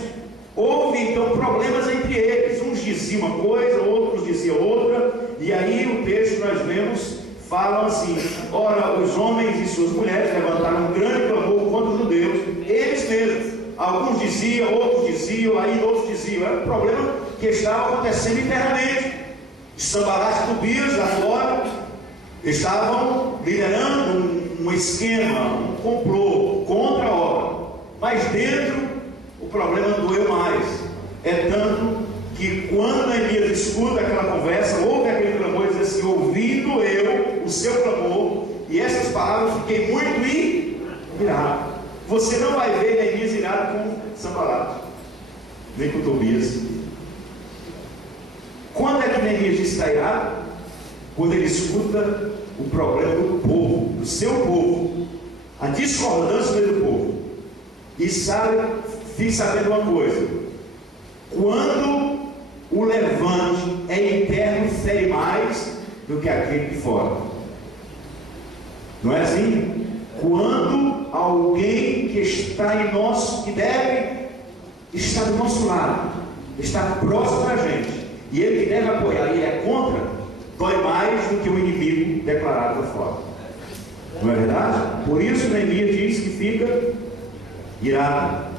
Houve então problemas entre eles. Uns diziam uma coisa, outros diziam outra. E aí o texto que nós vemos falam assim: ora, os homens e suas mulheres levantaram um grande clamor contra os judeus, eles mesmos. Alguns diziam, outros diziam, aí outros diziam. Era um problema que estava acontecendo internamente. Sanbalat e Tobias lá fora estavam liderando um esquema, um complô contra a obra. Mas dentro o problema doeu mais. É tanto que quando Neemias escuta aquela conversa, ouve aquele clamor, diz assim: ouvindo eu o seu clamor e essas palavras, fiquei muito irado. Você não vai ver Neemias irado com Sanbalat, nem com Tobias. Quando é que Neemias está irado? Quando ele escuta o problema do povo, do seu povo, a discordância do povo. E fique sabendo uma coisa: quando o levante é interno, fere mais do que aquele de fora. Não é assim? Quando alguém que está em nós, que deve estar do nosso lado, está próximo da gente, e ele que deve apoiar, ele é contra, dói mais do que o inimigo declarado por fora. Não é verdade? Por isso Neemias diz que fica irado.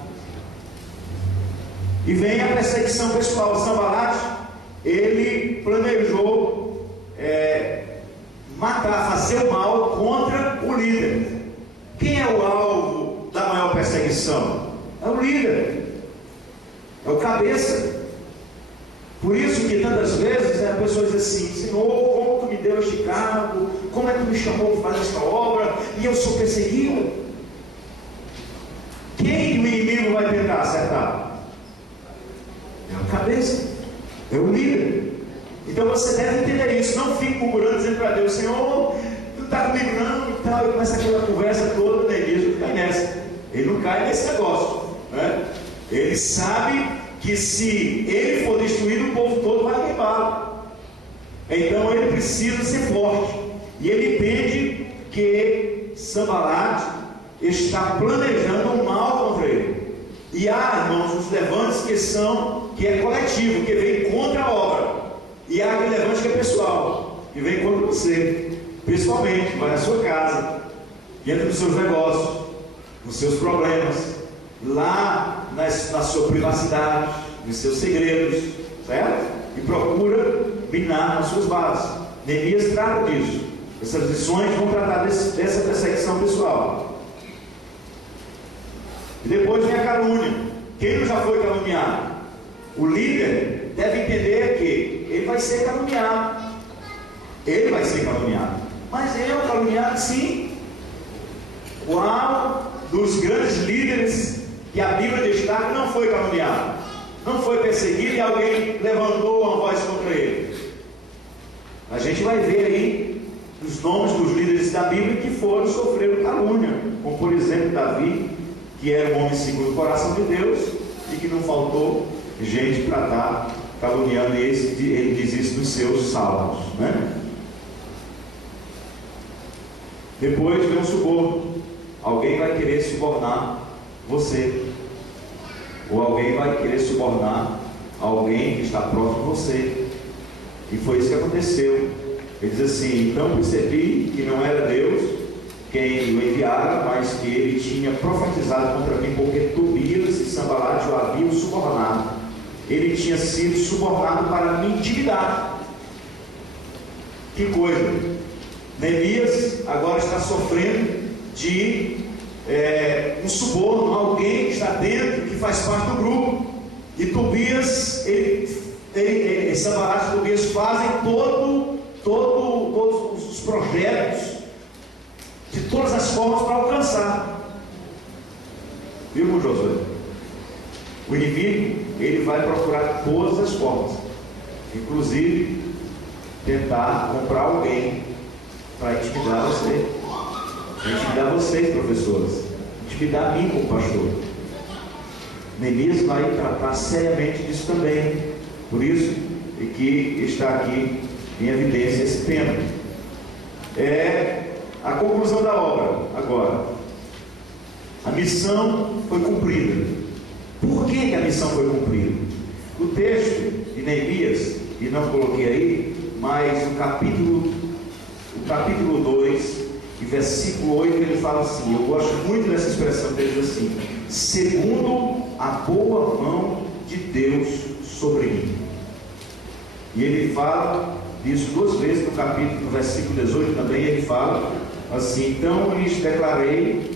E vem a perseguição pessoal. Sanbalat, ele planejou matar, fazer o mal contra o líder. Quem é o alvo da maior perseguição? É o líder, é o cabeça. Por isso que tantas vezes a pessoa diz assim: Senhor, como tu me deu este cargo? Como é que tu me chamou para fazer esta obra? E eu sou perseguido. Quem o inimigo vai tentar acertar? É a cabeça, é o líder. Então você deve entender isso. Não fique murmurando, dizendo para Deus: Senhor, tu está comigo não? E tal. E começa aquela conversa toda, Neemias não cai nessa. Ele não cai nesse negócio, né? Ele sabe que se ele for destruído, o povo todo vai queimá-lo. Então ele precisa ser forte. E ele entende que Sanbalate está planejando um mal contra ele. E há, irmãos, os levantes que é coletivo, que vem contra a obra. E há aquele levante que é pessoal, que vem contra você, pessoalmente, vai na sua casa, entra nos seus negócios, nos seus problemas, lá na sua privacidade, nos seus segredos, certo? E procura minar nas suas bases. Neemias trata disso. Essas lições vão tratar dessa perseguição pessoal. E depois vem a calúnia. Quem não já foi caluniado? O líder deve entender que ele vai ser caluniado. Ele vai ser caluniado. Mas ele é um caluniado, sim. Qual dos grandes líderes que a Bíblia destaca não foi caluniado? Não foi perseguido e alguém levantou uma voz contra ele? A gente vai ver aí os nomes dos líderes da Bíblia que foram sofrer calúnia, como por exemplo Davi, que era um homem segundo o coração de Deus e que não faltou gente para estar caluniando ele diz isso nos seus salmos, né? Depois vem um suborno. Alguém vai querer subornar você, ou alguém vai querer subornar alguém que está próximo de você. E foi isso que aconteceu. Ele diz assim: então percebi que não era Deus quem o enviara, mas que ele tinha profetizado contra mim, porque Tobias e Sanbalate o haviam subornado. Ele tinha sido subornado para me intimidar. Que coisa! Neemias agora está sofrendo de um suborno, alguém que está dentro, que faz parte do grupo. E Tobias, Sanbalate e Tobias fazem todos os projetos de todas as formas para alcançar. Viu, meu Josué? O inimigo, ele vai procurar todas as formas, inclusive tentar comprar alguém para intimidar você, intimidar vocês, professores, intimidar a mim como pastor. Neemias vai tratar seriamente disso também. Por isso é que está aqui em evidência esse tema. A conclusão da obra agora. A missão foi cumprida. Por que a missão foi cumprida? O texto de Neemias, e não coloquei aí, mas o capítulo 2 e versículo 8, ele fala assim, eu gosto muito dessa expressão dele, assim: segundo a boa mão de Deus sobre mim. E ele fala disso duas vezes no versículo 18 também. Ele fala assim: então lhes declarei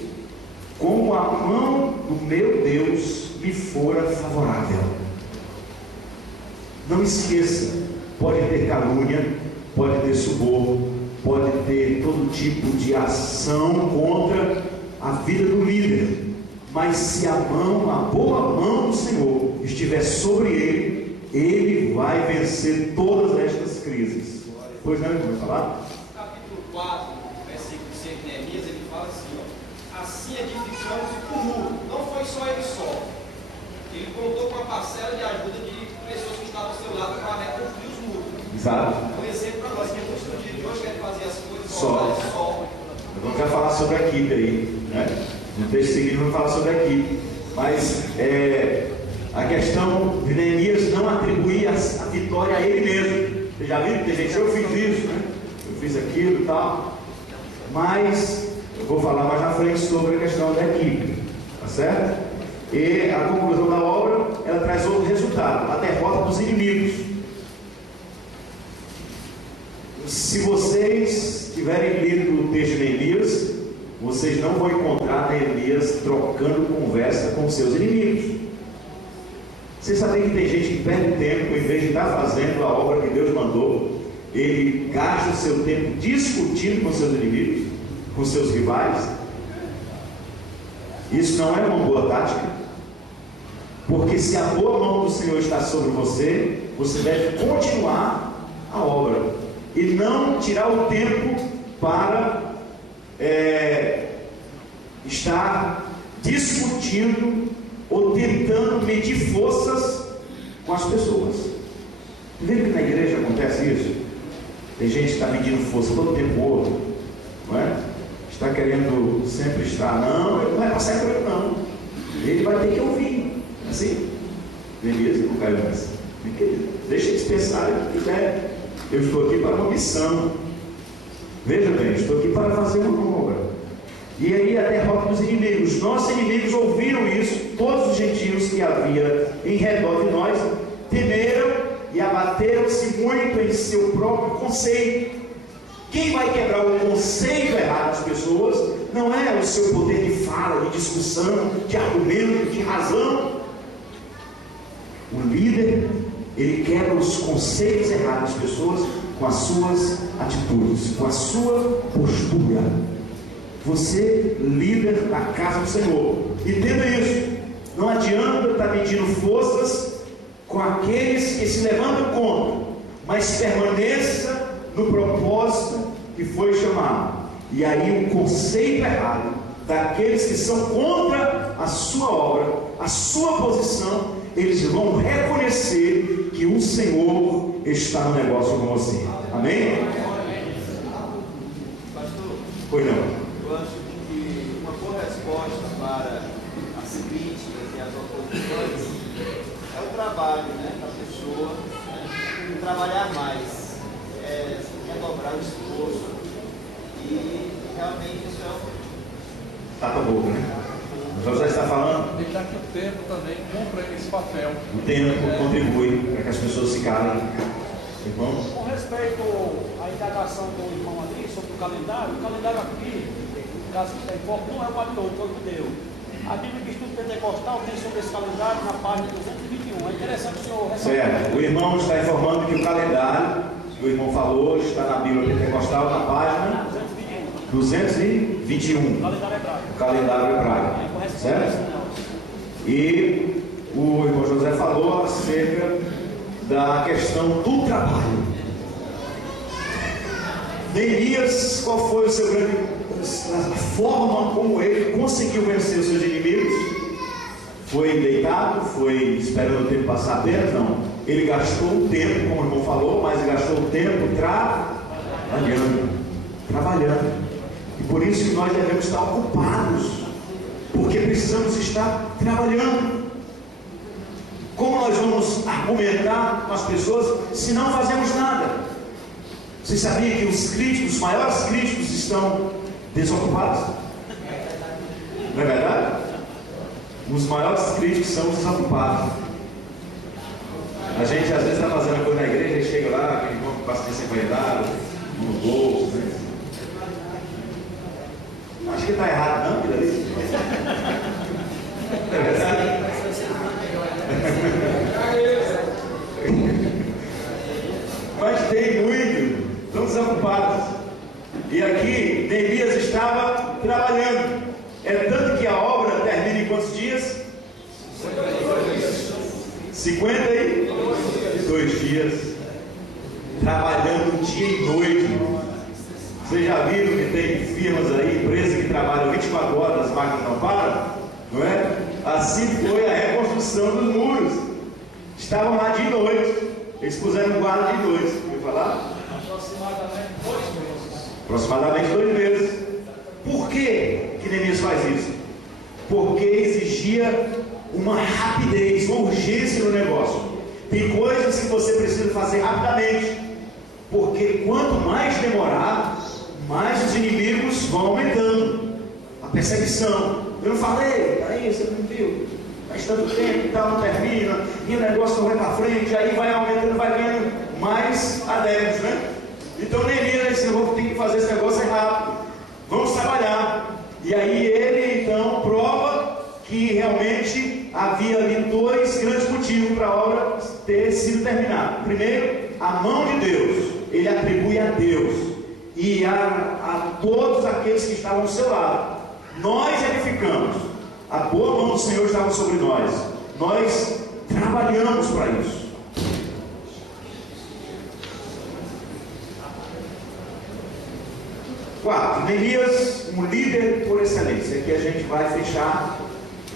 como a mão do meu Deus me fora favorável. Não esqueça, pode ter calúnia, pode ter suborno, pode ter todo tipo de ação contra a vida do líder, mas se a boa mão do Senhor estiver sobre ele, ele vai vencer todas estas crises. Pois não, vamos falar? Capítulo 4, versículo 5 de Neemias, ele fala assim, ó: assim edificamos o muro. Não foi só ele só. Ele contou com uma parcela de ajuda de pessoas que estavam ao seu lado para reconstruir os muros. Exato. Um exemplo para nós, que muitos no dia de hoje querem fazer as coisas só. Vamos já falar sobre a equipe aí, né? No texto seguinte vamos falar sobre a equipe. Mas a questão de Neemias não atribuir a vitória a ele mesmo. Você já viu que tem gente, eu fiz isso, né? Eu fiz aquilo e tal. Mas eu vou falar mais na frente sobre a questão da equipe, tá certo? E a conclusão da obra, ela traz outro resultado: a derrota dos inimigos. Se vocês tiverem lido o texto de Neemias, vocês não vão encontrar Neemias trocando conversa com seus inimigos. Você sabia que tem gente que perde tempo, em vez de estar fazendo a obra que Deus mandou, ele gasta o seu tempo discutindo com seus inimigos, com seus rivais? Isso não é uma boa tática, porque se a boa mão do Senhor está sobre você, você deve continuar a obra e não tirar o tempo para estar discutindo ou tentando medir forças com as pessoas. Vê que na igreja acontece isso? Tem gente que está medindo força todo tempo, não é? Está querendo sempre estar, não, ele não vai passar por ele não, ele vai ter que ouvir, assim, beleza, não caiu nessa, deixa eles pensarem o que quiser, eu estou aqui para uma missão, veja bem, estou aqui para fazer uma obra. E aí a derrota dos inimigos, nossos inimigos ouviram isso, todos os gentios que havia em redor de nós temeram e abateram-se muito em seu próprio conceito. Quem vai quebrar o conceito errado das pessoas não é o seu poder de fala, de discussão, de argumento, de razão. O líder, ele quebra os conceitos errados das pessoas com as suas atitudes, com a sua postura. Você, líder da casa do Senhor, entenda isso. Não adianta estar medindo forças com aqueles que se levantam contra, mas permaneça no propósito que foi chamado. E aí o conceito errado daqueles que são contra a sua obra, a sua posição, eles vão reconhecer que o Senhor está no negócio com você. Amém? Pastor, Pois não. eu acho que uma boa resposta para as críticas e as oposições é o trabalho, né, da pessoa, né, trabalhar mais, redobrar o esforço, e realmente isso é um... Tapa boca, né? O José está falando. Deixar que o tempo também cumpra esse papel. O tempo contribui para que as pessoas se calem. Irmãos? Com respeito à indagação do irmão ali sobre o calendário aqui, no caso que está em foco, não é o Babilônico, foi o que deu. A Bíblia de Estudo Pentecostal tem sobre esse calendário na página 221. É interessante o senhor ressaltar. Certo. O irmão está informando que o calendário que o irmão falou está na Bíblia Pentecostal, na página 221. Calendário hebraico. O calendário hebraico. Certo? E o irmão José falou acerca da questão do trabalho. Neemias, qual foi o seu grande... a forma como ele conseguiu vencer os seus inimigos? Foi deitado? Foi esperando o tempo passar apenas? Não. Ele gastou o tempo, como o irmão falou, mas gastou o tempo trabalhando. E por isso que nós devemos estar ocupados, porque precisamos estar trabalhando. Como nós vamos argumentar com as pessoas se não fazemos nada? Você sabia que os críticos, os maiores críticos, estão desocupados? Não é verdade? Os maiores críticos são os desocupados. A gente às vezes está fazendo coisa na igreja e chega lá, aquele irmão que passa sem vaidade, no bolso, né? Acho que está errado, não, aquilo ali. Não é verdade? Mas tem muito, estão desocupados. E aqui, Neemias estava trabalhando. É tanto que a obra termina em quantos dias? 52 dias. Trabalhando dia e noite. Vocês já viram que tem firmas aí, empresas que trabalham 24 horas, as máquinas não param? Não é? Assim foi a reconstrução dos muros. Estavam lá de noite. Eles puseram guarda de noite. Ouviu falar? Aproximadamente 2 meses. Por que Neemias faz isso? Porque exigia uma rapidez, uma urgência no negócio. Tem coisas que você precisa fazer rapidamente, porque quanto mais demorar, mais os inimigos vão aumentando. A perseguição. Eu não falei, aí você não viu, faz tanto tempo e tal, não termina, e o negócio não vai para frente, aí vai aumentando, vai ganhando mais adeptos, né? Então Neemias disse: eu vou ter que fazer esse negócio rápido, vamos trabalhar. E aí ele então prova que realmente havia ali 2 grandes motivos preciso terminar. Primeiro, a mão de Deus, ele atribui a Deus e a todos aqueles que estavam ao seu lado. Nós edificamos, a boa mão do Senhor estava sobre nós. Nós trabalhamos para isso. Quarto, Neemias, um líder por excelência. Aqui a gente vai fechar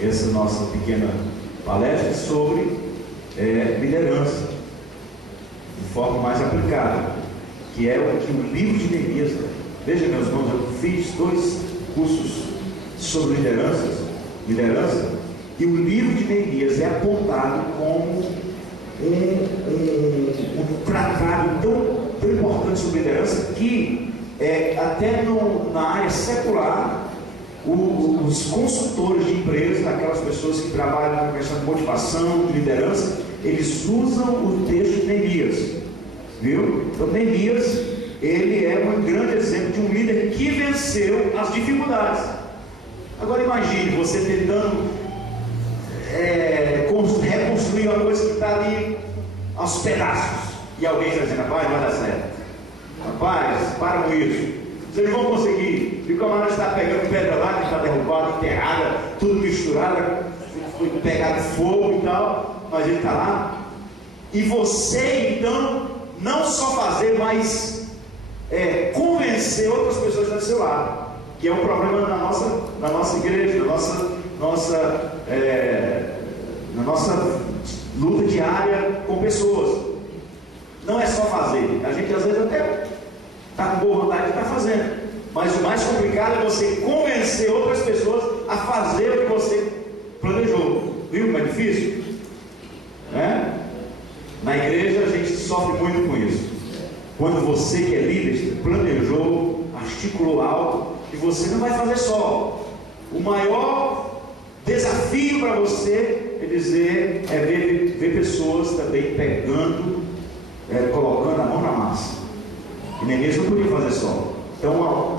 essa nossa pequena palestra sobre liderança de forma mais aplicada, que é o que o livro de Neemias. Veja, meus irmãos, eu fiz 2 cursos sobre liderança, e o livro de Neemias é apontado como um tratado tão importante sobre liderança que até na área secular, os consultores de empresas, aquelas pessoas que trabalham com questão de motivação, de liderança, eles usam o texto de Neemias, viu? Então Neemias, ele é um grande exemplo de um líder que venceu as dificuldades. Agora imagine você tentando reconstruir uma coisa que está ali aos pedaços, e alguém está dizendo: rapaz, não vai dar certo, rapaz, para com isso, vocês não vão conseguir. E o camarada está pegando pedra lá que está derrubada, enterrada, tudo misturado, foi pegado fogo e tal, mas ele está lá. E você então não só fazer, mas convencer outras pessoas do seu lado, que é um problema na nossa igreja, na nossa luta diária com pessoas. Não é só fazer, a gente às vezes até está com boa vontade de estar fazendo, mas o mais complicado é você convencer outras pessoas a fazer o que você planejou. Viu como é difícil? Na igreja a gente sofre muito com isso. Quando você que é líder planejou, articulou algo, e você não vai fazer só. O maior desafio para você é ver pessoas também pegando, colocando a mão na massa. E Neemias não podia fazer só. Então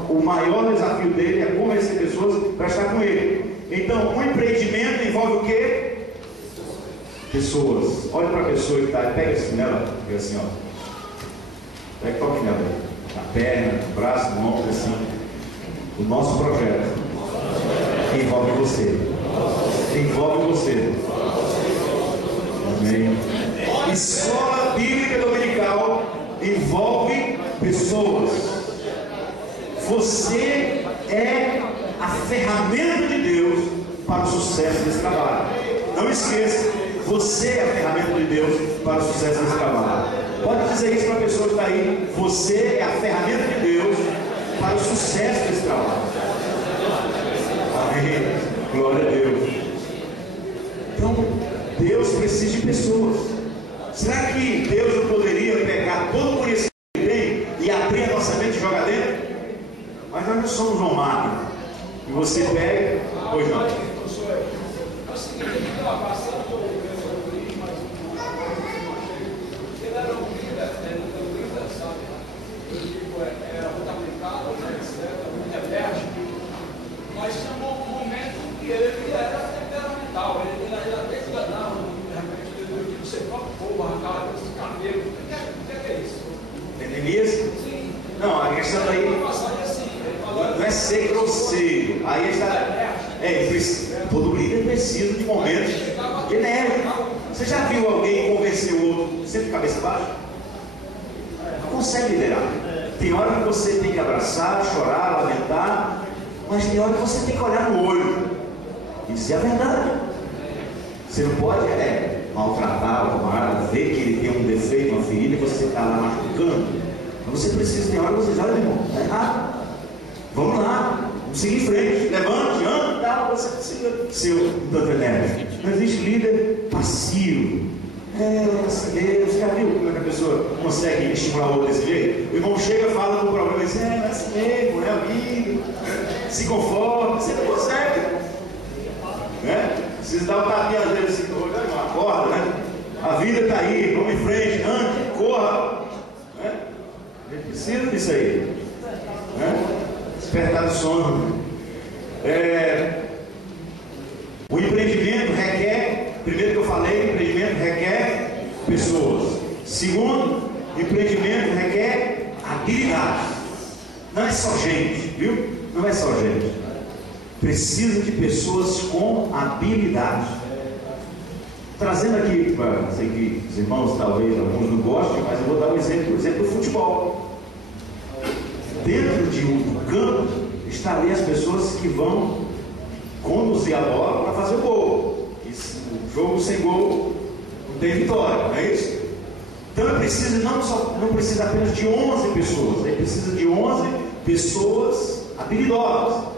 o maior desafio dele é convencer pessoas para estar com ele. Então o empreendimento envolve o quê? Pessoas. Olha para a pessoa que está, pega assim nela, pega assim, ó. Pega, toque nela, na perna, no braço, no ombro, assim. O nosso projeto envolve você. Envolve você. Amém. Escola Bíblica Dominical envolve pessoas. Você é a ferramenta de Deus para o sucesso desse trabalho. Não esqueça, você é a ferramenta de Deus para o sucesso desse trabalho. Pode dizer isso para a pessoa que está aí. Você é a ferramenta de Deus para o sucesso desse trabalho. Amém. Glória a Deus. Então, Deus precisa de pessoas. Será que Deus não poderia pegar todo o conhecimento que tem e abrir a nossa mente e jogar dentro? Mas nós não somos uma máquina. E você pega. Pois não. Mas chamou um momento que ele era temperamental, ele até enganava, o seu próprio povo, arrancava esse cabelo. O que é isso? Neemias? Sim. Não, a questão aí não é ser grosseiro. Aí está. Todo líder precisa de momentos de neve. Você já viu alguém convencer o outro sempre de cabeça baixa? Não consegue liderar. Tem hora que você tem que abraçar, chorar, lamentar, mas tem hora que você tem que olhar no olho e dizer a verdade. Você não pode maltratar o camarada, ver que ele tem um defeito, uma ferida, e você está lá machucando. Mas você precisa, tem hora que você diz: olha, irmão, está errado. Vamos lá, vamos seguir em frente, levante, anda e tal. Você precisa ser um tanto enérgico. Não existe líder passivo. Você já viu como é que a pessoa consegue estimular o outro desse jeito? O irmão chega, fala do problema e diz: é assim mesmo, é amigo, se conforma. Você não consegue, Precisa dar um tapinha às vezes assim, acorda, A vida está aí, vamos em frente, ande, corra, A gente precisa disso aí, Despertar do sono. O empreendimento requer, primeiro que eu falei, o empreendimento requer pessoas. Segundo, empreendimento requer habilidade. Não é só gente, viu? Não é só gente. Precisa de pessoas com habilidade. Trazendo aqui, sei que os irmãos talvez alguns não gostem, mas eu vou dar um exemplo do futebol. Dentro de um campo estão ali as pessoas que vão conduzir a bola para fazer o gol. O jogo sem gol não tem vitória, não é isso? Então ele precisa não precisa apenas de 11 pessoas, ele precisa de 11 pessoas habilidosas,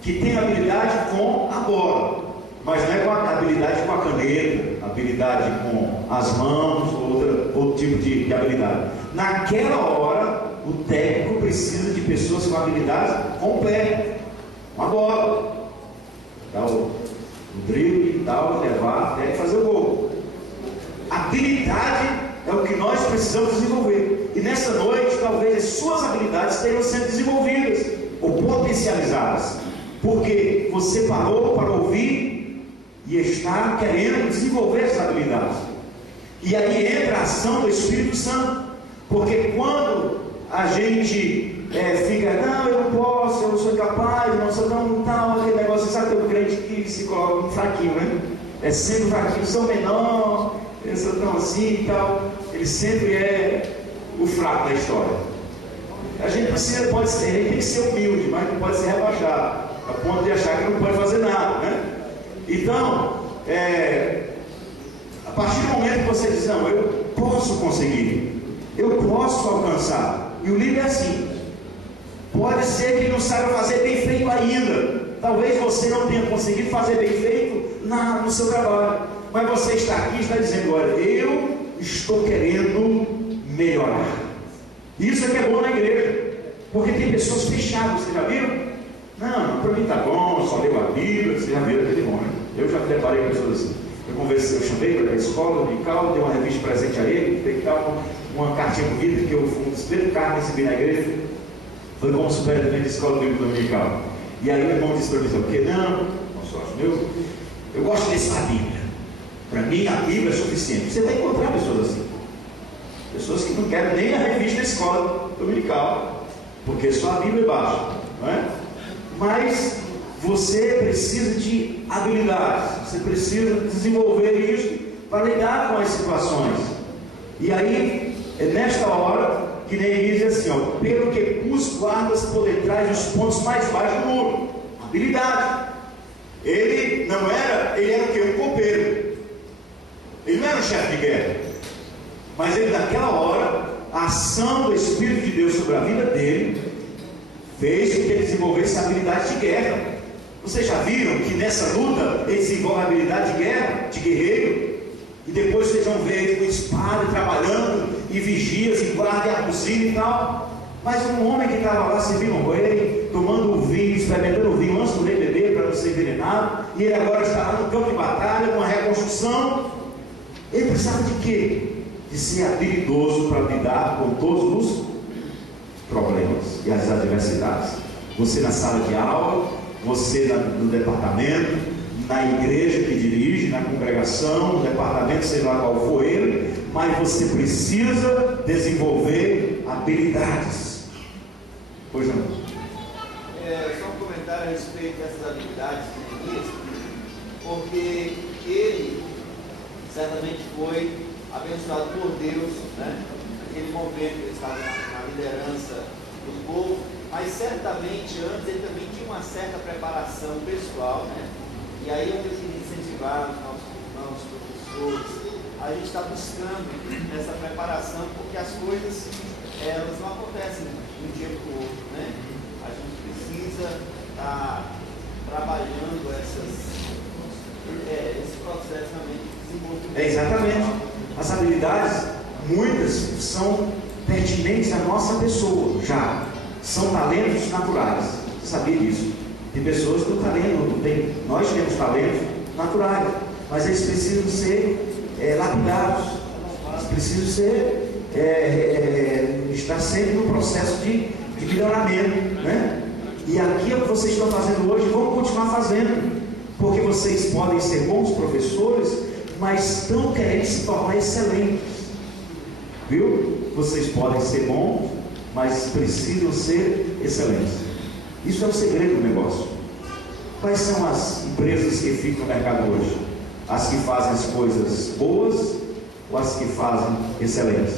que têm habilidade com a bola, mas não é com a habilidade com a caneta, habilidade com as mãos, outro tipo de habilidade. Naquela hora, o técnico precisa de pessoas com habilidade com o pé, com a bola, dar o drible e tal, levar até fazer o gol. Habilidade é o que nós precisamos desenvolver. E nessa noite, talvez as suas habilidades estejam sendo desenvolvidas ou potencializadas, porque você parou para ouvir e está querendo desenvolver essas habilidades. E aí entra a ação do Espírito Santo, porque quando a gente fica, não, eu não posso, eu não sou incapaz, não sou tão tal, aquele negócio, sabe, tem um crente que se coloca um fraquinho, né? É sempre fraquinho, sou menor, eu sou tão assim e tal. Ele sempre é o fraco da história. A gente ele tem que ser humilde, mas não pode ser rebaixado, a ponto de achar que não pode fazer nada, né? Então, a partir do momento que você diz, não, eu posso conseguir, eu posso alcançar, e o livro é assim, pode ser que ele não saiba fazer bem feito ainda, talvez você não tenha conseguido fazer bem feito no seu trabalho, mas você está aqui e está dizendo, olha, eu estou querendo melhorar. Isso é que é bom na igreja, porque tem pessoas fechadas, vocês já viram? Não, para mim está bom, só leio a Bíblia, vocês já viram aquele homem. Eu já preparei pessoas assim. Eu chamei para a escola dominical, dei uma revista presente a ele, dei uma cartinha bonita, que eu fui um dos primeiros carros que recebi na igreja, foi como superintendente de escola bíblica dominical. E aí o irmão disse para mim, porque não sócio, eu gosto de ler a Bíblia. Para mim a Bíblia é suficiente. Você vai encontrar pessoas assim, pessoas que não querem nem a revista da escola dominical, porque só a Bíblia basta, não é? Mas você precisa de habilidades, você precisa desenvolver isso para lidar com as situações. E aí, é nesta hora que Neemias diz assim, ó, pelo que pus guardas por detrás dos pontos mais baixos do muro. Habilidade. Ele era o quê? Um copeiro. Ele não era um chefe de guerra. Mas ele, naquela hora, a ação do Espírito de Deus sobre a vida dele fez com que ele desenvolvesse a habilidade de guerra. Vocês já viram que nessa luta ele desenvolve a habilidade de guerra, de guerreiro? E depois vocês vão ver ele com espada, trabalhando, e vigias, e guarda, e arbuzinho e tal. Mas um homem que estava lá servindo o rei, tomando o vinho, experimentando o vinho antes do rei beber para não ser envenenado, e ele agora está lá no campo de batalha, com uma reconstrução. Ele precisava de quê? De ser habilidoso para lidar com todos os problemas e as adversidades. Você na sala de aula, você no departamento, na igreja que dirige, na congregação, no departamento, sei lá qual for ele, mas você precisa desenvolver habilidades. Pois não? Só um comentário a respeito dessas habilidades de Neemias, porque ele certamente foi abençoado por Deus, né? Naquele momento ele estava na liderança do povo, mas certamente antes ele também tinha uma certa preparação pessoal, né? E aí eu queria incentivar os nossos irmãos, professores, a gente está buscando essa preparação, porque as coisas elas não acontecem de um dia para o outro, né? A gente precisa estar trabalhando esse processo também de desenvolvimento. Exatamente. As habilidades, muitas são pertinentes à nossa pessoa, já são talentos naturais. Você sabia disso? Tem pessoas que não têm, nós temos talentos naturais, mas eles precisam ser lapidados, eles precisam estar sempre no processo de melhoramento, né? E aqui é o que vocês estão fazendo hoje, vão continuar fazendo, porque vocês podem ser bons professores, mas estão querendo se tornar excelentes. Viu? Vocês podem ser bons, mas precisam ser excelentes. Isso é o segredo do negócio. Quais são as empresas que ficam no mercado hoje? As que fazem as coisas boas ou as que fazem excelentes?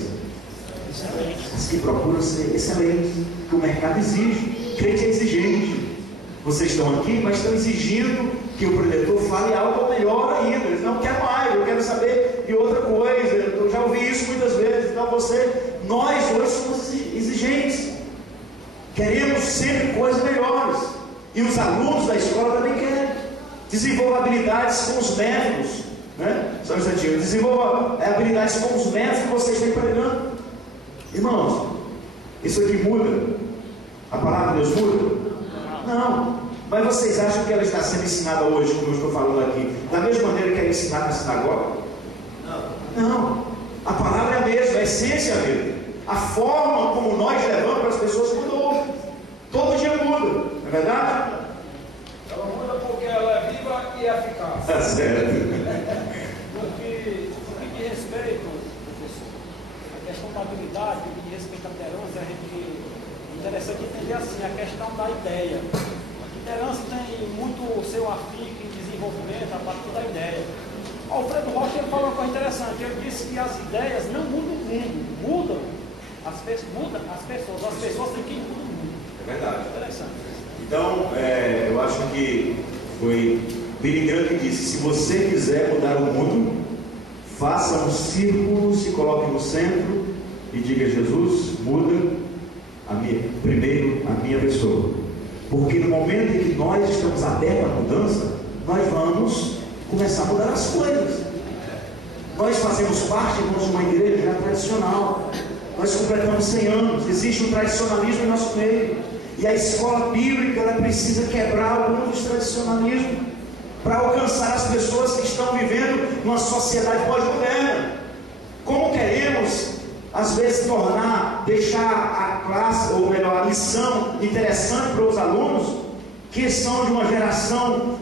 As que procuram ser excelentes, que o mercado exige. Crente é exigente. Vocês estão aqui, mas estão exigindo que o preletor fale algo melhor ainda. Eles não querem mais, eu quero saber de outra coisa. Eu já ouvi isso muitas vezes. Então nós hoje somos exigentes. Queremos sempre coisas melhores. E os alunos da escola também querem. Desenvolva habilidades com os métodos, né? São instantinhos. Desenvolva habilidades com os métodos que vocês estão empregando. Irmãos, isso aqui muda? A palavra de Deus muda? Não. Mas vocês acham que ela está sendo ensinada hoje, como eu estou falando aqui, da mesma maneira que é ensinada na sinagoga? Não. A palavra é a mesma, a essência é a mesma. A forma como nós levamos para as pessoas mudou. Todo dia muda, não é verdade? Ela muda porque ela é viva e eficaz. Tá certo. No que diz respeito, professor, a questão da habilidade, no que diz respeito à liderança, é interessante entender assim, a questão da ideia. A liderança tem muito o seu afinco em desenvolvimento a partir da ideia. O Alfredo Rocha ele falou uma coisa interessante, ele disse que as ideias não mudam o mundo, mudam as pessoas têm que mudar o mundo. É verdade. Interessante. Então, eu acho que foi Billy Graham que disse: se você quiser mudar o mundo, faça um círculo, se coloque no centro e diga: Jesus, muda primeiro a minha pessoa. Porque no momento em que nós estamos abertos à mudança, nós vamos começar a mudar as coisas. Nós fazemos parte, irmãos, de uma igreja tradicional. Nós completamos 100 anos. Existe um tradicionalismo em nosso meio. E a escola bíblica ela precisa quebrar alguns dos tradicionalismos para alcançar as pessoas que estão vivendo numa sociedade pós-moderna. Como queremos, às vezes, deixar a classe, ou melhor, a lição interessante para os alunos, que são de uma geração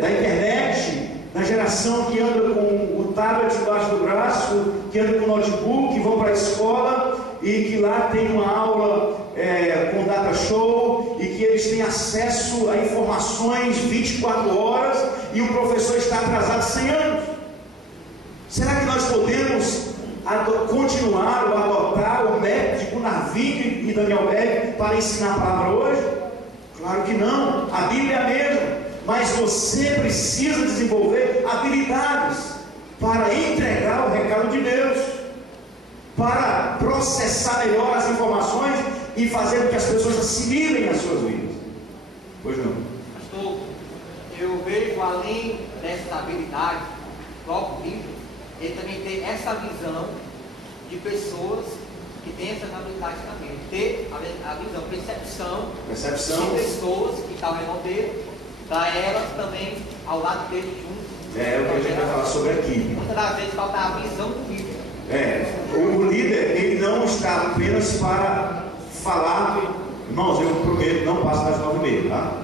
da internet, da geração que anda com o tablet debaixo do braço, que anda com o notebook, que vão para a escola e que lá tem uma aula com data show e que eles têm acesso a informações 24 horas e o professor está atrasado 100 anos. Será que nós podemos continuar ou adotar o método de Gunnar Vink e Daniel Beck para ensinar a palavra hoje? Claro que não. A Bíblia é a mesma. Mas você precisa desenvolver habilidades para entregar o recado de Deus, para processar melhor as informações e fazer com que as pessoas assimilem as suas vidas. Pois não? Pastor, eu vejo além dessa habilidade, o próprio livro, ele também tem essa visão de pessoas que têm essa habilidade também, ter a visão, percepção de pessoas que estão ao redor dele, para elas também ao lado dele junto. É o que a gente vai falar sobre aqui. Muitas das vezes falta a visão do líder. O líder, ele não está apenas para falar, irmãos, eu prometo, não passo das 9h30, tá?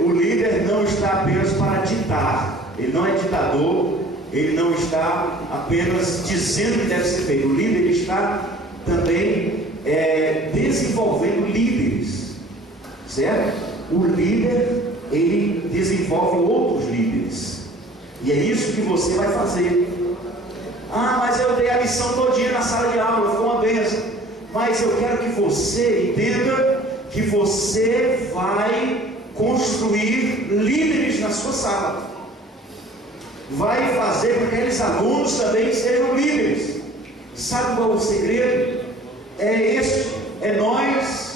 O líder não está apenas para ditar, ele não é ditador, ele não está apenas dizendo que deve ser feito. O líder ele está também desenvolvendo líderes, certo? O líder, ele desenvolve outros líderes, e é isso que você vai fazer. Mas eu dei a lição todinha na sala de aula, foi uma benção. Mas eu quero que você entenda que você vai construir líderes na sua sala, vai fazer com que aqueles alunos também sejam líderes. Sabe qual é o segredo? É este, nós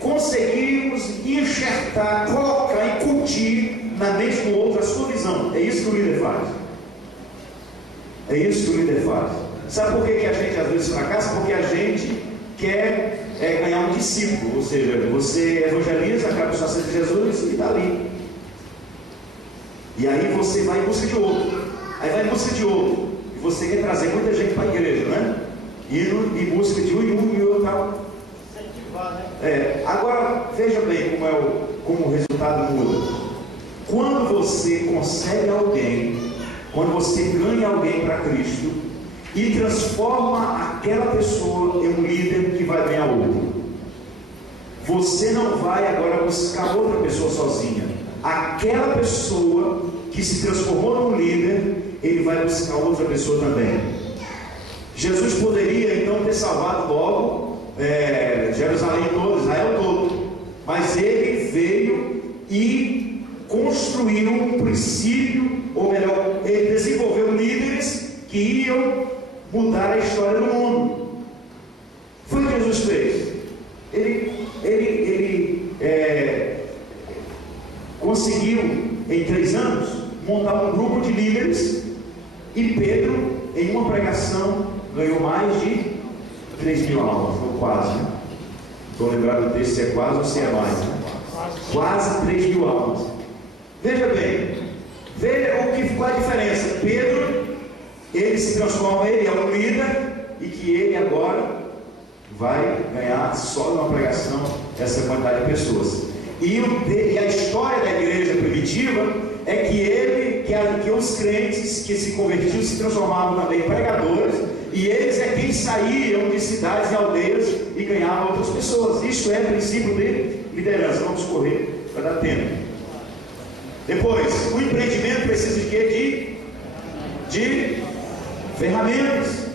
conseguirmos enxertar, colocar e incutir na mente do outro a sua visão. É isso que o líder faz. É isso que o líder faz. Sabe por que a gente às vezes fracassa? Porque a gente quer ganhar um discípulo. Ou seja, você evangeliza, aquela pessoa aceita Jesus e está ali. E aí você vai em busca de outro. Aí vai em busca de outro. E você quer trazer muita gente para a igreja, né? Indo em busca de um e outro tal. Agora veja bem como o resultado muda. Quando você consegue alguém quando você ganha alguém para Cristo e transforma aquela pessoa em um líder que vai ganhar outro. Você não vai agora buscar outra pessoa sozinha. Aquela pessoa que se transformou num líder, ele vai buscar outra pessoa também. Jesus poderia então ter salvado logo Jerusalém todo, Israel todo, mas ele veio e construiu um princípio, ou melhor, ele desenvolveu líderes que iam mudar a história do mundo. Foi o que Jesus fez. Ele conseguiu em 3 anos montar um grupo de líderes, e Pedro, em uma pregação, ganhou mais de 3.000 almas, ou quase, né? Estou lembrado do texto se é quase ou se é mais, né? Quase 3.000 almas. Veja bem, veja qual a diferença. Pedro, ele se transforma, ele é um líder, e que ele agora vai ganhar só numa pregação essa quantidade de pessoas. E a história da igreja primitiva é que os crentes que se convertiam se transformavam também em pregadores, e eles é quem saíam de cidades e aldeias e ganhavam outras pessoas. Isso é princípio de liderança. Vamos correr para dar tempo. Depois, o empreendimento precisa de quê? De ferramentas.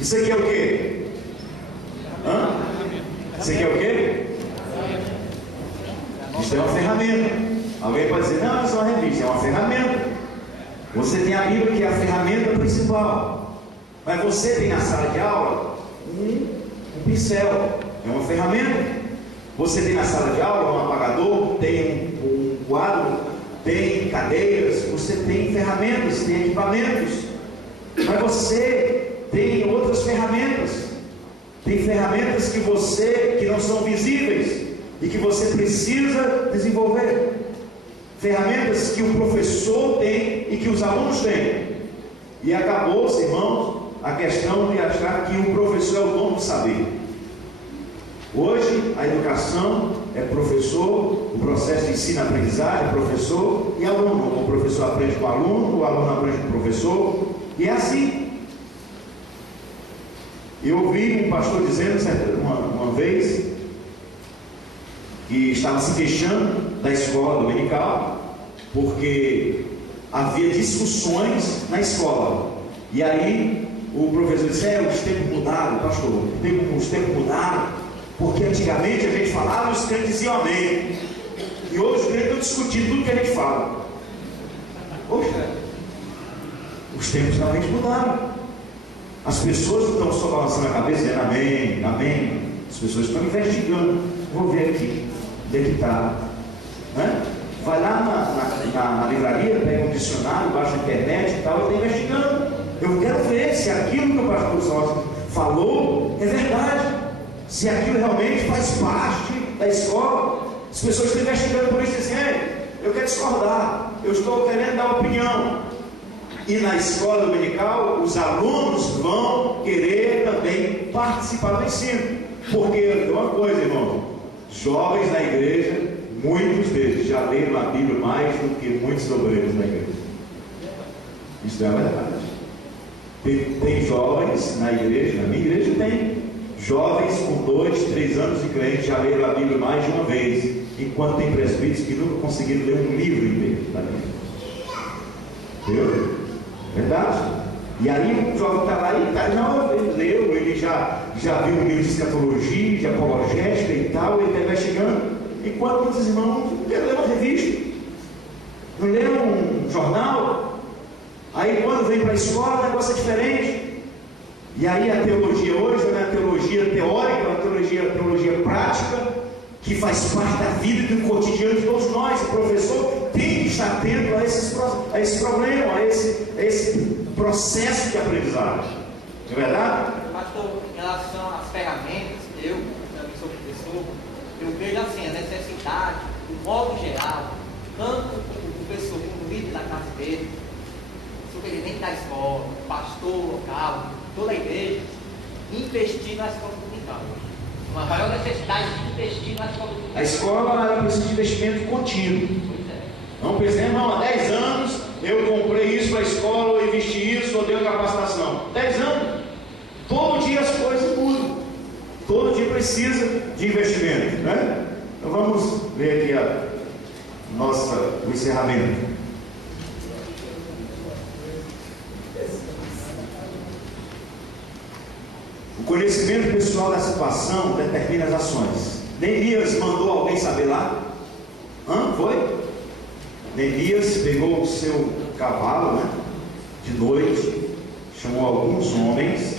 Isso aqui é o quê? Isso aqui é o quê? Isso é uma ferramenta. Alguém pode dizer, não, isso é uma revista, é uma ferramenta. Você tem a Bíblia, que é a ferramenta principal, mas você tem na sala de aula um pincel, é uma ferramenta. Você tem na sala de aula um apagador, tem um quadro, tem cadeiras, você tem ferramentas, tem equipamentos, mas você tem outras ferramentas. Tem ferramentas que não são visíveis e que você precisa desenvolver. Ferramentas que o professor tem e que os alunos têm. E acabou-se, irmãos, a questão de achar que o professor é o dono do saber. Hoje a educação é professor, o processo de ensino-aprendizagem é professor e aluno. O professor aprende com o aluno aprende com o professor, e é assim. Eu ouvi um pastor dizendo uma vez que estava se queixando da escola dominical porque havia discussões na escola. E aí o professor disse, os tempos mudaram, pastor, os tempos mudaram, porque antigamente a gente falava e os crentes diziam amém, e hoje os crentes estão discutindo tudo que a gente fala. Poxa, os tempos realmente mudaram. As pessoas não estão só balançando a cabeça dizendo amém, amém. As pessoas estão investigando. Vou ver aqui, onde é que está, né? Vai lá na livraria, pega um dicionário, baixa na internet e tal, e está investigando. Eu quero ver se aquilo que o pastor Sócio falou é verdade, se aquilo realmente faz parte da escola. As pessoas estão investigando por isso e dizem, eu quero discordar, eu estou querendo dar opinião. E na escola dominical, os alunos vão querer também participar do ensino. Porque, uma coisa, irmão, jovens na igreja, muitos deles já leram a Bíblia mais do que muitos obreiros na igreja. Isso é verdade. Tem jovens na igreja, na minha igreja tem jovens com 2, 3 anos de crente já leram a Bíblia mais de uma vez, enquanto tem presbíteros que nunca conseguiram ler um livro inteiro da Bíblia. Entendeu? Verdade? E aí o jovem está lá e não, ele leu, ele já viu um livro de escatologia, de apologética e tal, ele está investigando, enquanto muitos irmãos não lê uma revista, não lê um jornal. Aí quando vem para a escola o negócio é diferente. E aí a teologia hoje não é a teologia teórica, é a teologia prática, que faz parte da vida e do cotidiano de todos nós. O professor tem que estar atento a esse problema, a esse processo de aprendizagem. Não é verdade? Pastor, em relação às ferramentas, eu também sou professor, eu vejo assim a necessidade, do modo geral, tanto o professor como o líder da casa dele, o superintendente da escola, o pastor local, toda a igreja, investir na escola dominical. Uma maior necessidade de investir na escola dominical. A escola precisa de investimento contínuo. Não pensemos, há 10 anos eu comprei isso para a escola, ou investi isso, ou dei uma capacitação. 10 anos. Todo dia as coisas mudam. Todo dia precisa de investimento, né? Então vamos ver aqui o encerramento. O conhecimento pessoal da situação determina as ações. Neemias mandou alguém saber lá? Foi? Neemias pegou o seu cavalo, né, de noite, chamou alguns homens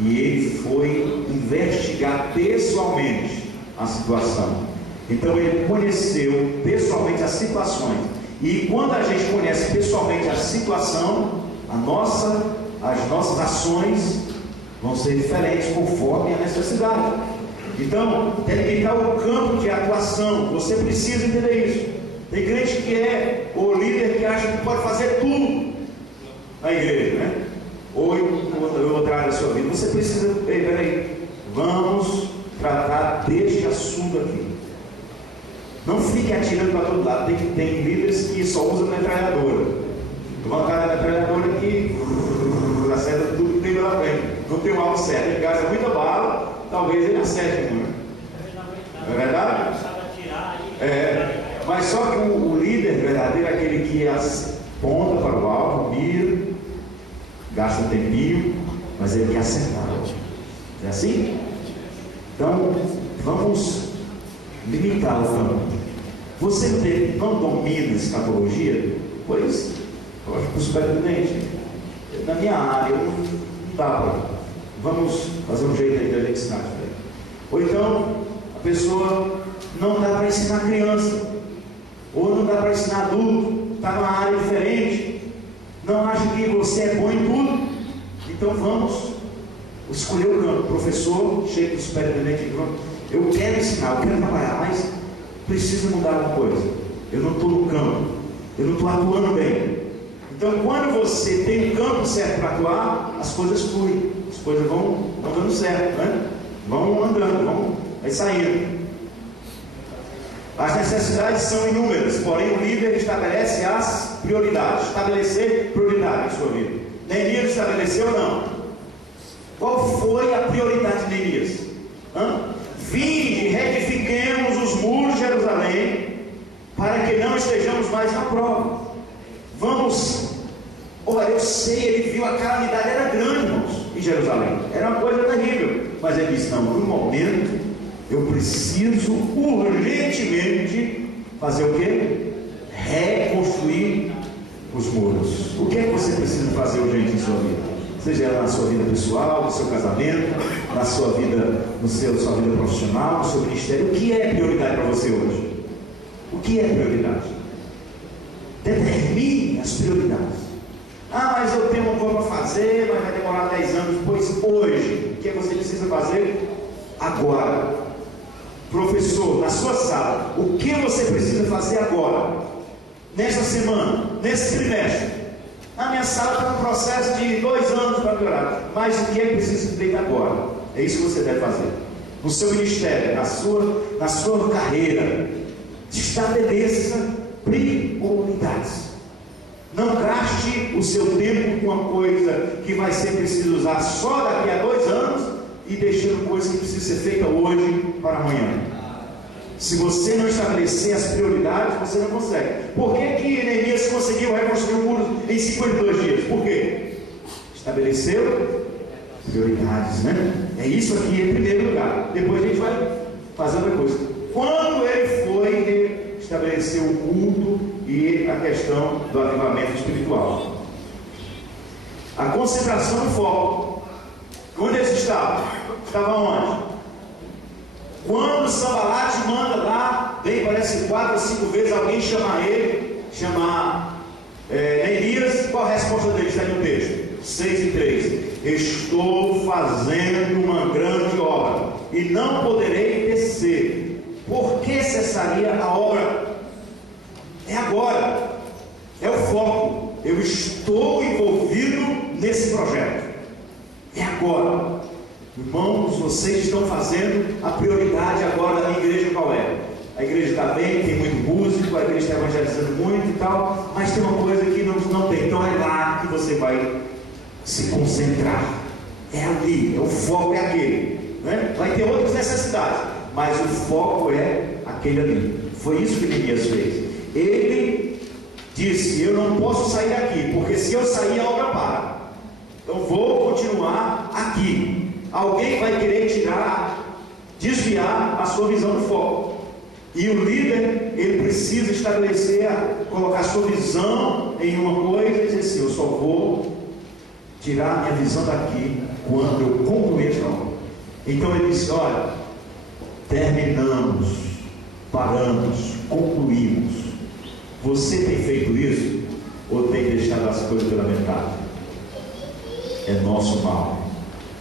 e ele foi investigar pessoalmente a situação. Então ele conheceu pessoalmente as situações. E quando a gente conhece pessoalmente a situação, as nossas ações vão ser diferentes conforme a necessidade. Então, delimitar o campo de atuação. Você precisa entender isso. Tem crente que é o líder que acha que pode fazer tudo na igreja, né? Ou em outra área da sua vida. Você precisa, peraí, vamos tratar deste assunto aqui. Não fique atirando para todo lado. Tem líderes que só usam metralhadora. Uma cara da metralhadora que acerta tudo que tem pela frente. Não tem um alvo certo. Ele gasta muita bala, talvez ele acerte muito. Não é verdade? Mas só que o líder verdadeiro é aquele que aponta para o alvo, mira, gasta um tempinho, mas ele quer acertar. É assim? Então, vamos limitar o campo. Você não domina escatologia? Pois, eu acho que os superintendentes, na minha área, não dá para. Vamos fazer um jeito aí da gente ensinar. Ou então, a pessoa não dá para ensinar criança, ou não dá para ensinar adulto, está numa área diferente, não acha que você é bom em tudo. Então vamos escolher o campo. O professor chega do superintendente e diz: eu quero ensinar, eu quero trabalhar, mas preciso mudar alguma coisa. Eu não estou no campo, eu não estou atuando bem. Então, quando você tem um campo certo para atuar, as coisas fluem, as coisas vão dando certo, né? Vão andando, vai saindo. As necessidades são inúmeras, porém o líder estabelece as prioridades. Estabelecer prioridade em sua vida. Neemias estabeleceu ou não? Qual foi a prioridade de Neemias? Vinde, reedifiquemos os muros de Jerusalém, para que não estejamos mais na prova. Vamos. Olha, eu sei, ele viu a calamidade era grande, irmãos, em Jerusalém. Era uma coisa terrível. Mas ele disse: não, no momento eu preciso urgentemente fazer o quê? Reconstruir os muros. O que é que você precisa fazer urgente em sua vida? Seja na sua vida pessoal, no seu casamento, na sua vida, sua vida profissional, no seu ministério. O que é prioridade para você hoje? O que é prioridade? Determine as prioridades. Mas eu tenho uma coisa para fazer, mas vai demorar 10 anos. Pois hoje, o que você precisa fazer? Agora. Professor, na sua sala, o que você precisa fazer agora? Nesta semana, nesse trimestre? Na minha sala está um processo de 2 anos para melhorar. Mas o que é que precisa feito agora? É isso que você deve fazer. No seu ministério, na sua carreira, estabeleça prioridades. Não gaste o seu tempo com uma coisa que vai ser preciso usar só daqui a 2 anos e deixando coisa que precisa ser feita hoje para amanhã. Se você não estabelecer as prioridades, você não consegue. Por que Neemias conseguiu reconstruir o muro em 52 dias? Por quê? Estabeleceu prioridades, né? É isso aqui em primeiro lugar. Depois a gente vai fazer outra coisa. Quando ele foi estabelecer o culto e a questão do avivamento espiritual, a concentração e foco. Onde eles estavam? Estavam onde? Quando Sanbalate manda lá, bem, parece 4 ou 5 vezes alguém chamar Neemias, qual a resposta dele? Está no texto 6:3. Estou fazendo uma grande obra e não poderei descer. Por que cessaria a obra? É agora, é o foco. Eu estou envolvido nesse projeto. É agora. Irmãos, vocês estão fazendo a prioridade agora da minha igreja. Qual é? A igreja está bem, tem muito músico, a igreja está evangelizando muito e tal, mas tem uma coisa que não tem. Então é lá que você vai se concentrar. É ali, o foco é aquele, né? Vai ter outras necessidades, mas o foco é aquele ali. Foi isso que Neemias fez. Ele disse: eu não posso sair daqui, porque se eu sair a obra para. Então vou continuar aqui. Alguém vai querer desviar a sua visão do foco. E o líder, ele precisa estabelecer, colocar sua visão em uma coisa e dizer assim: eu só vou tirar a minha visão daqui quando eu concluir esta obra. Então ele disse: olha, terminamos, paramos, concluímos. Você tem feito isso? Ou tem deixado as coisas pela metade? É nosso mal.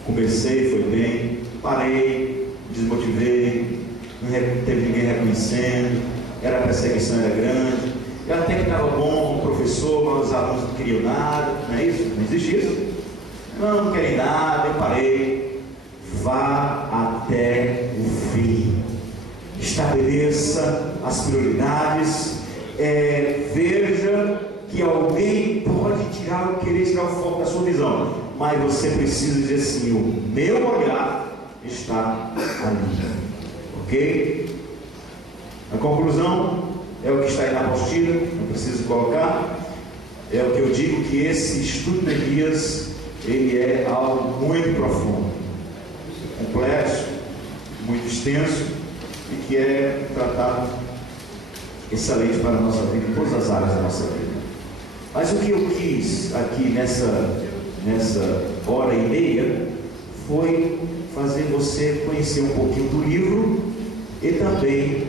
Comecei, foi bem, parei, desmotivei, não teve ninguém reconhecendo, a perseguição era grande, eu até que estava bom como professor, mas os alunos não queriam nada, não é isso? Não existe isso? Não querem nada, eu parei. Vá até o fim, estabeleça as prioridades, veja que alguém pode querer tirar o foco da sua visão, mas você precisa dizer assim: o meu olhar está ali, ok? A conclusão é o que está aí na apostila, não preciso colocar, é o que eu digo, que esse estudo de Neemias, ele é algo muito profundo, complexo, muito extenso, e que é tratado excelente para a nossa vida, em todas as áreas da nossa vida. Mas o que eu quis aqui nessa hora e meia foi fazer você conhecer um pouquinho do livro e também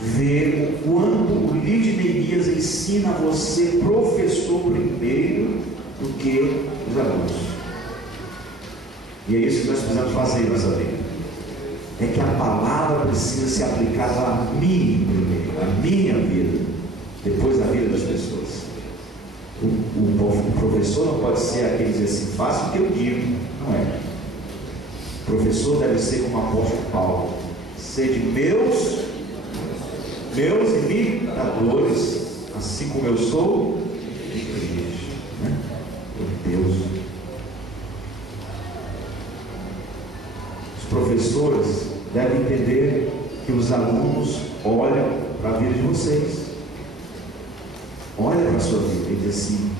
ver o quanto o livro de Neemias ensina você, professor, primeiro do que os alunos. E é isso que nós precisamos fazer nessa vida. É que a palavra precisa ser aplicada a mim primeiro, a minha vida, depois a vida das pessoas. O professor não pode ser aquele que diz assim: faça o que eu digo. Não é. O professor deve ser como o apóstolo Paulo: sede meus imitadores, assim como eu sou de Cristo, né? Por Deus. Os professores devem entender que os alunos olham para a vida de vocês, olham para a sua vida e dizem assim: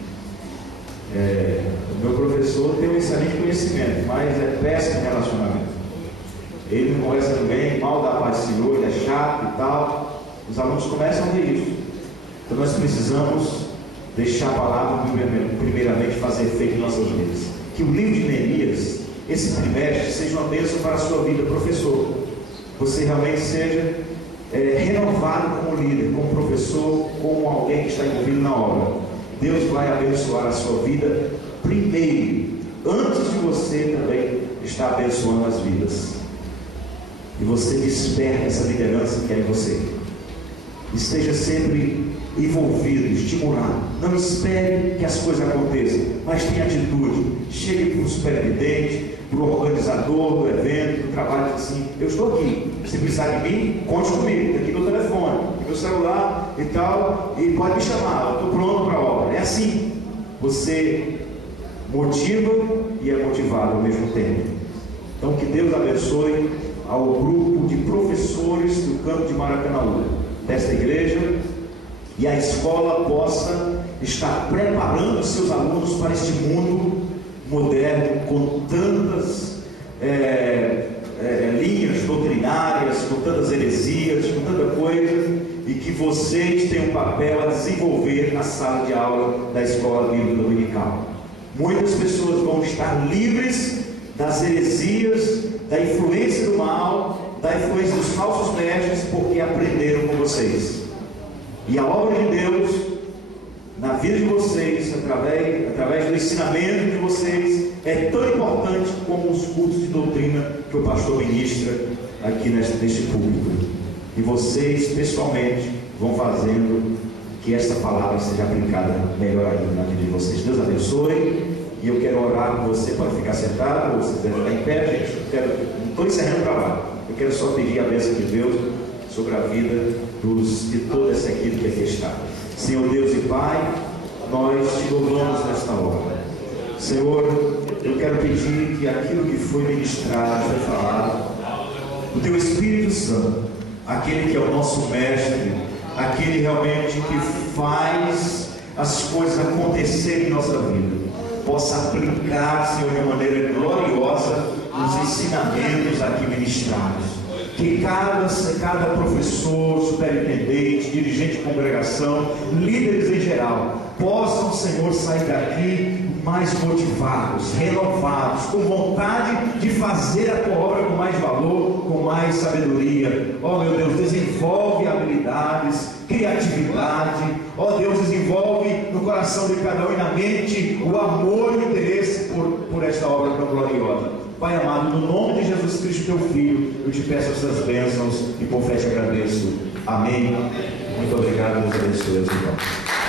o meu professor tem um excelente conhecimento, mas é péssimo relacionamento. Ele não conversa bem, mal dá paz do Senhor, ele é chato e tal. Os alunos começam a ver isso. Então nós precisamos deixar a palavra primeiramente fazer efeito em nossas vidas. Que o livro de Neemias, esse trimestre, seja uma bênção para a sua vida, professor. Você realmente seja renovado como líder, como professor, como alguém que está envolvido na obra. Deus vai abençoar a sua vida primeiro, antes de você também estar abençoando as vidas. E você desperta essa liderança que é em você. Esteja sempre envolvido, estimulado. Não espere que as coisas aconteçam, mas tenha atitude. Chegue para o superintendente, para o organizador do evento, do trabalho, assim: eu estou aqui, se precisar de mim, conte comigo, tem aqui meu telefone, tem meu celular e tal, e pode me chamar, eu estou pronto para a obra. É assim, você motiva e é motivado ao mesmo tempo. Então que Deus abençoe ao grupo de professores do campo de Maracanã, desta igreja, e a escola possa estar preparando seus alunos para este mundo moderno, com tantas linhas doutrinárias, com tantas heresias, com tanta coisa, e que vocês têm um papel a desenvolver na sala de aula da escola bíblica dominical. Muitas pessoas vão estar livres das heresias, da influência do mal, da influência dos falsos mestres, porque aprenderam com vocês. E a obra de Deus na vida de vocês, através do ensinamento de vocês, é tão importante como os cursos de doutrina que o pastor ministra aqui neste público. E vocês, pessoalmente, vão fazendo que esta palavra seja aplicada melhor ainda na vida de vocês. Deus abençoe. E eu quero orar com você. Pode ficar sentado, ou se quiser ficar em pé, gente. Não estou encerrando o trabalho. Eu quero só pedir a bênção de Deus sobre a vida de toda essa equipe que aqui está. Senhor Deus e Pai, nós te louvamos nesta hora. Senhor, eu quero pedir que aquilo que foi ministrado, foi falado, o Teu Espírito Santo, aquele que é o nosso mestre, aquele realmente que faz as coisas acontecerem em nossa vida, possa aplicar, Senhor, de maneira gloriosa os ensinamentos aqui ministrados. Que cada professor, superintendente, dirigente de congregação, líderes em geral, possam, Senhor, sair daqui mais motivados, renovados, com vontade de fazer a Tua obra com mais valor, com mais sabedoria. Ó meu Deus, desenvolve habilidades, criatividade. Ó Deus, desenvolve no coração de cada um e na mente o amor e o interesse por esta obra tão gloriosa. Pai amado, no nome de Jesus Cristo, Teu Filho, eu te peço essas bênçãos e por fé te agradeço. Amém. Muito obrigado, Deus abençoe, irmãos.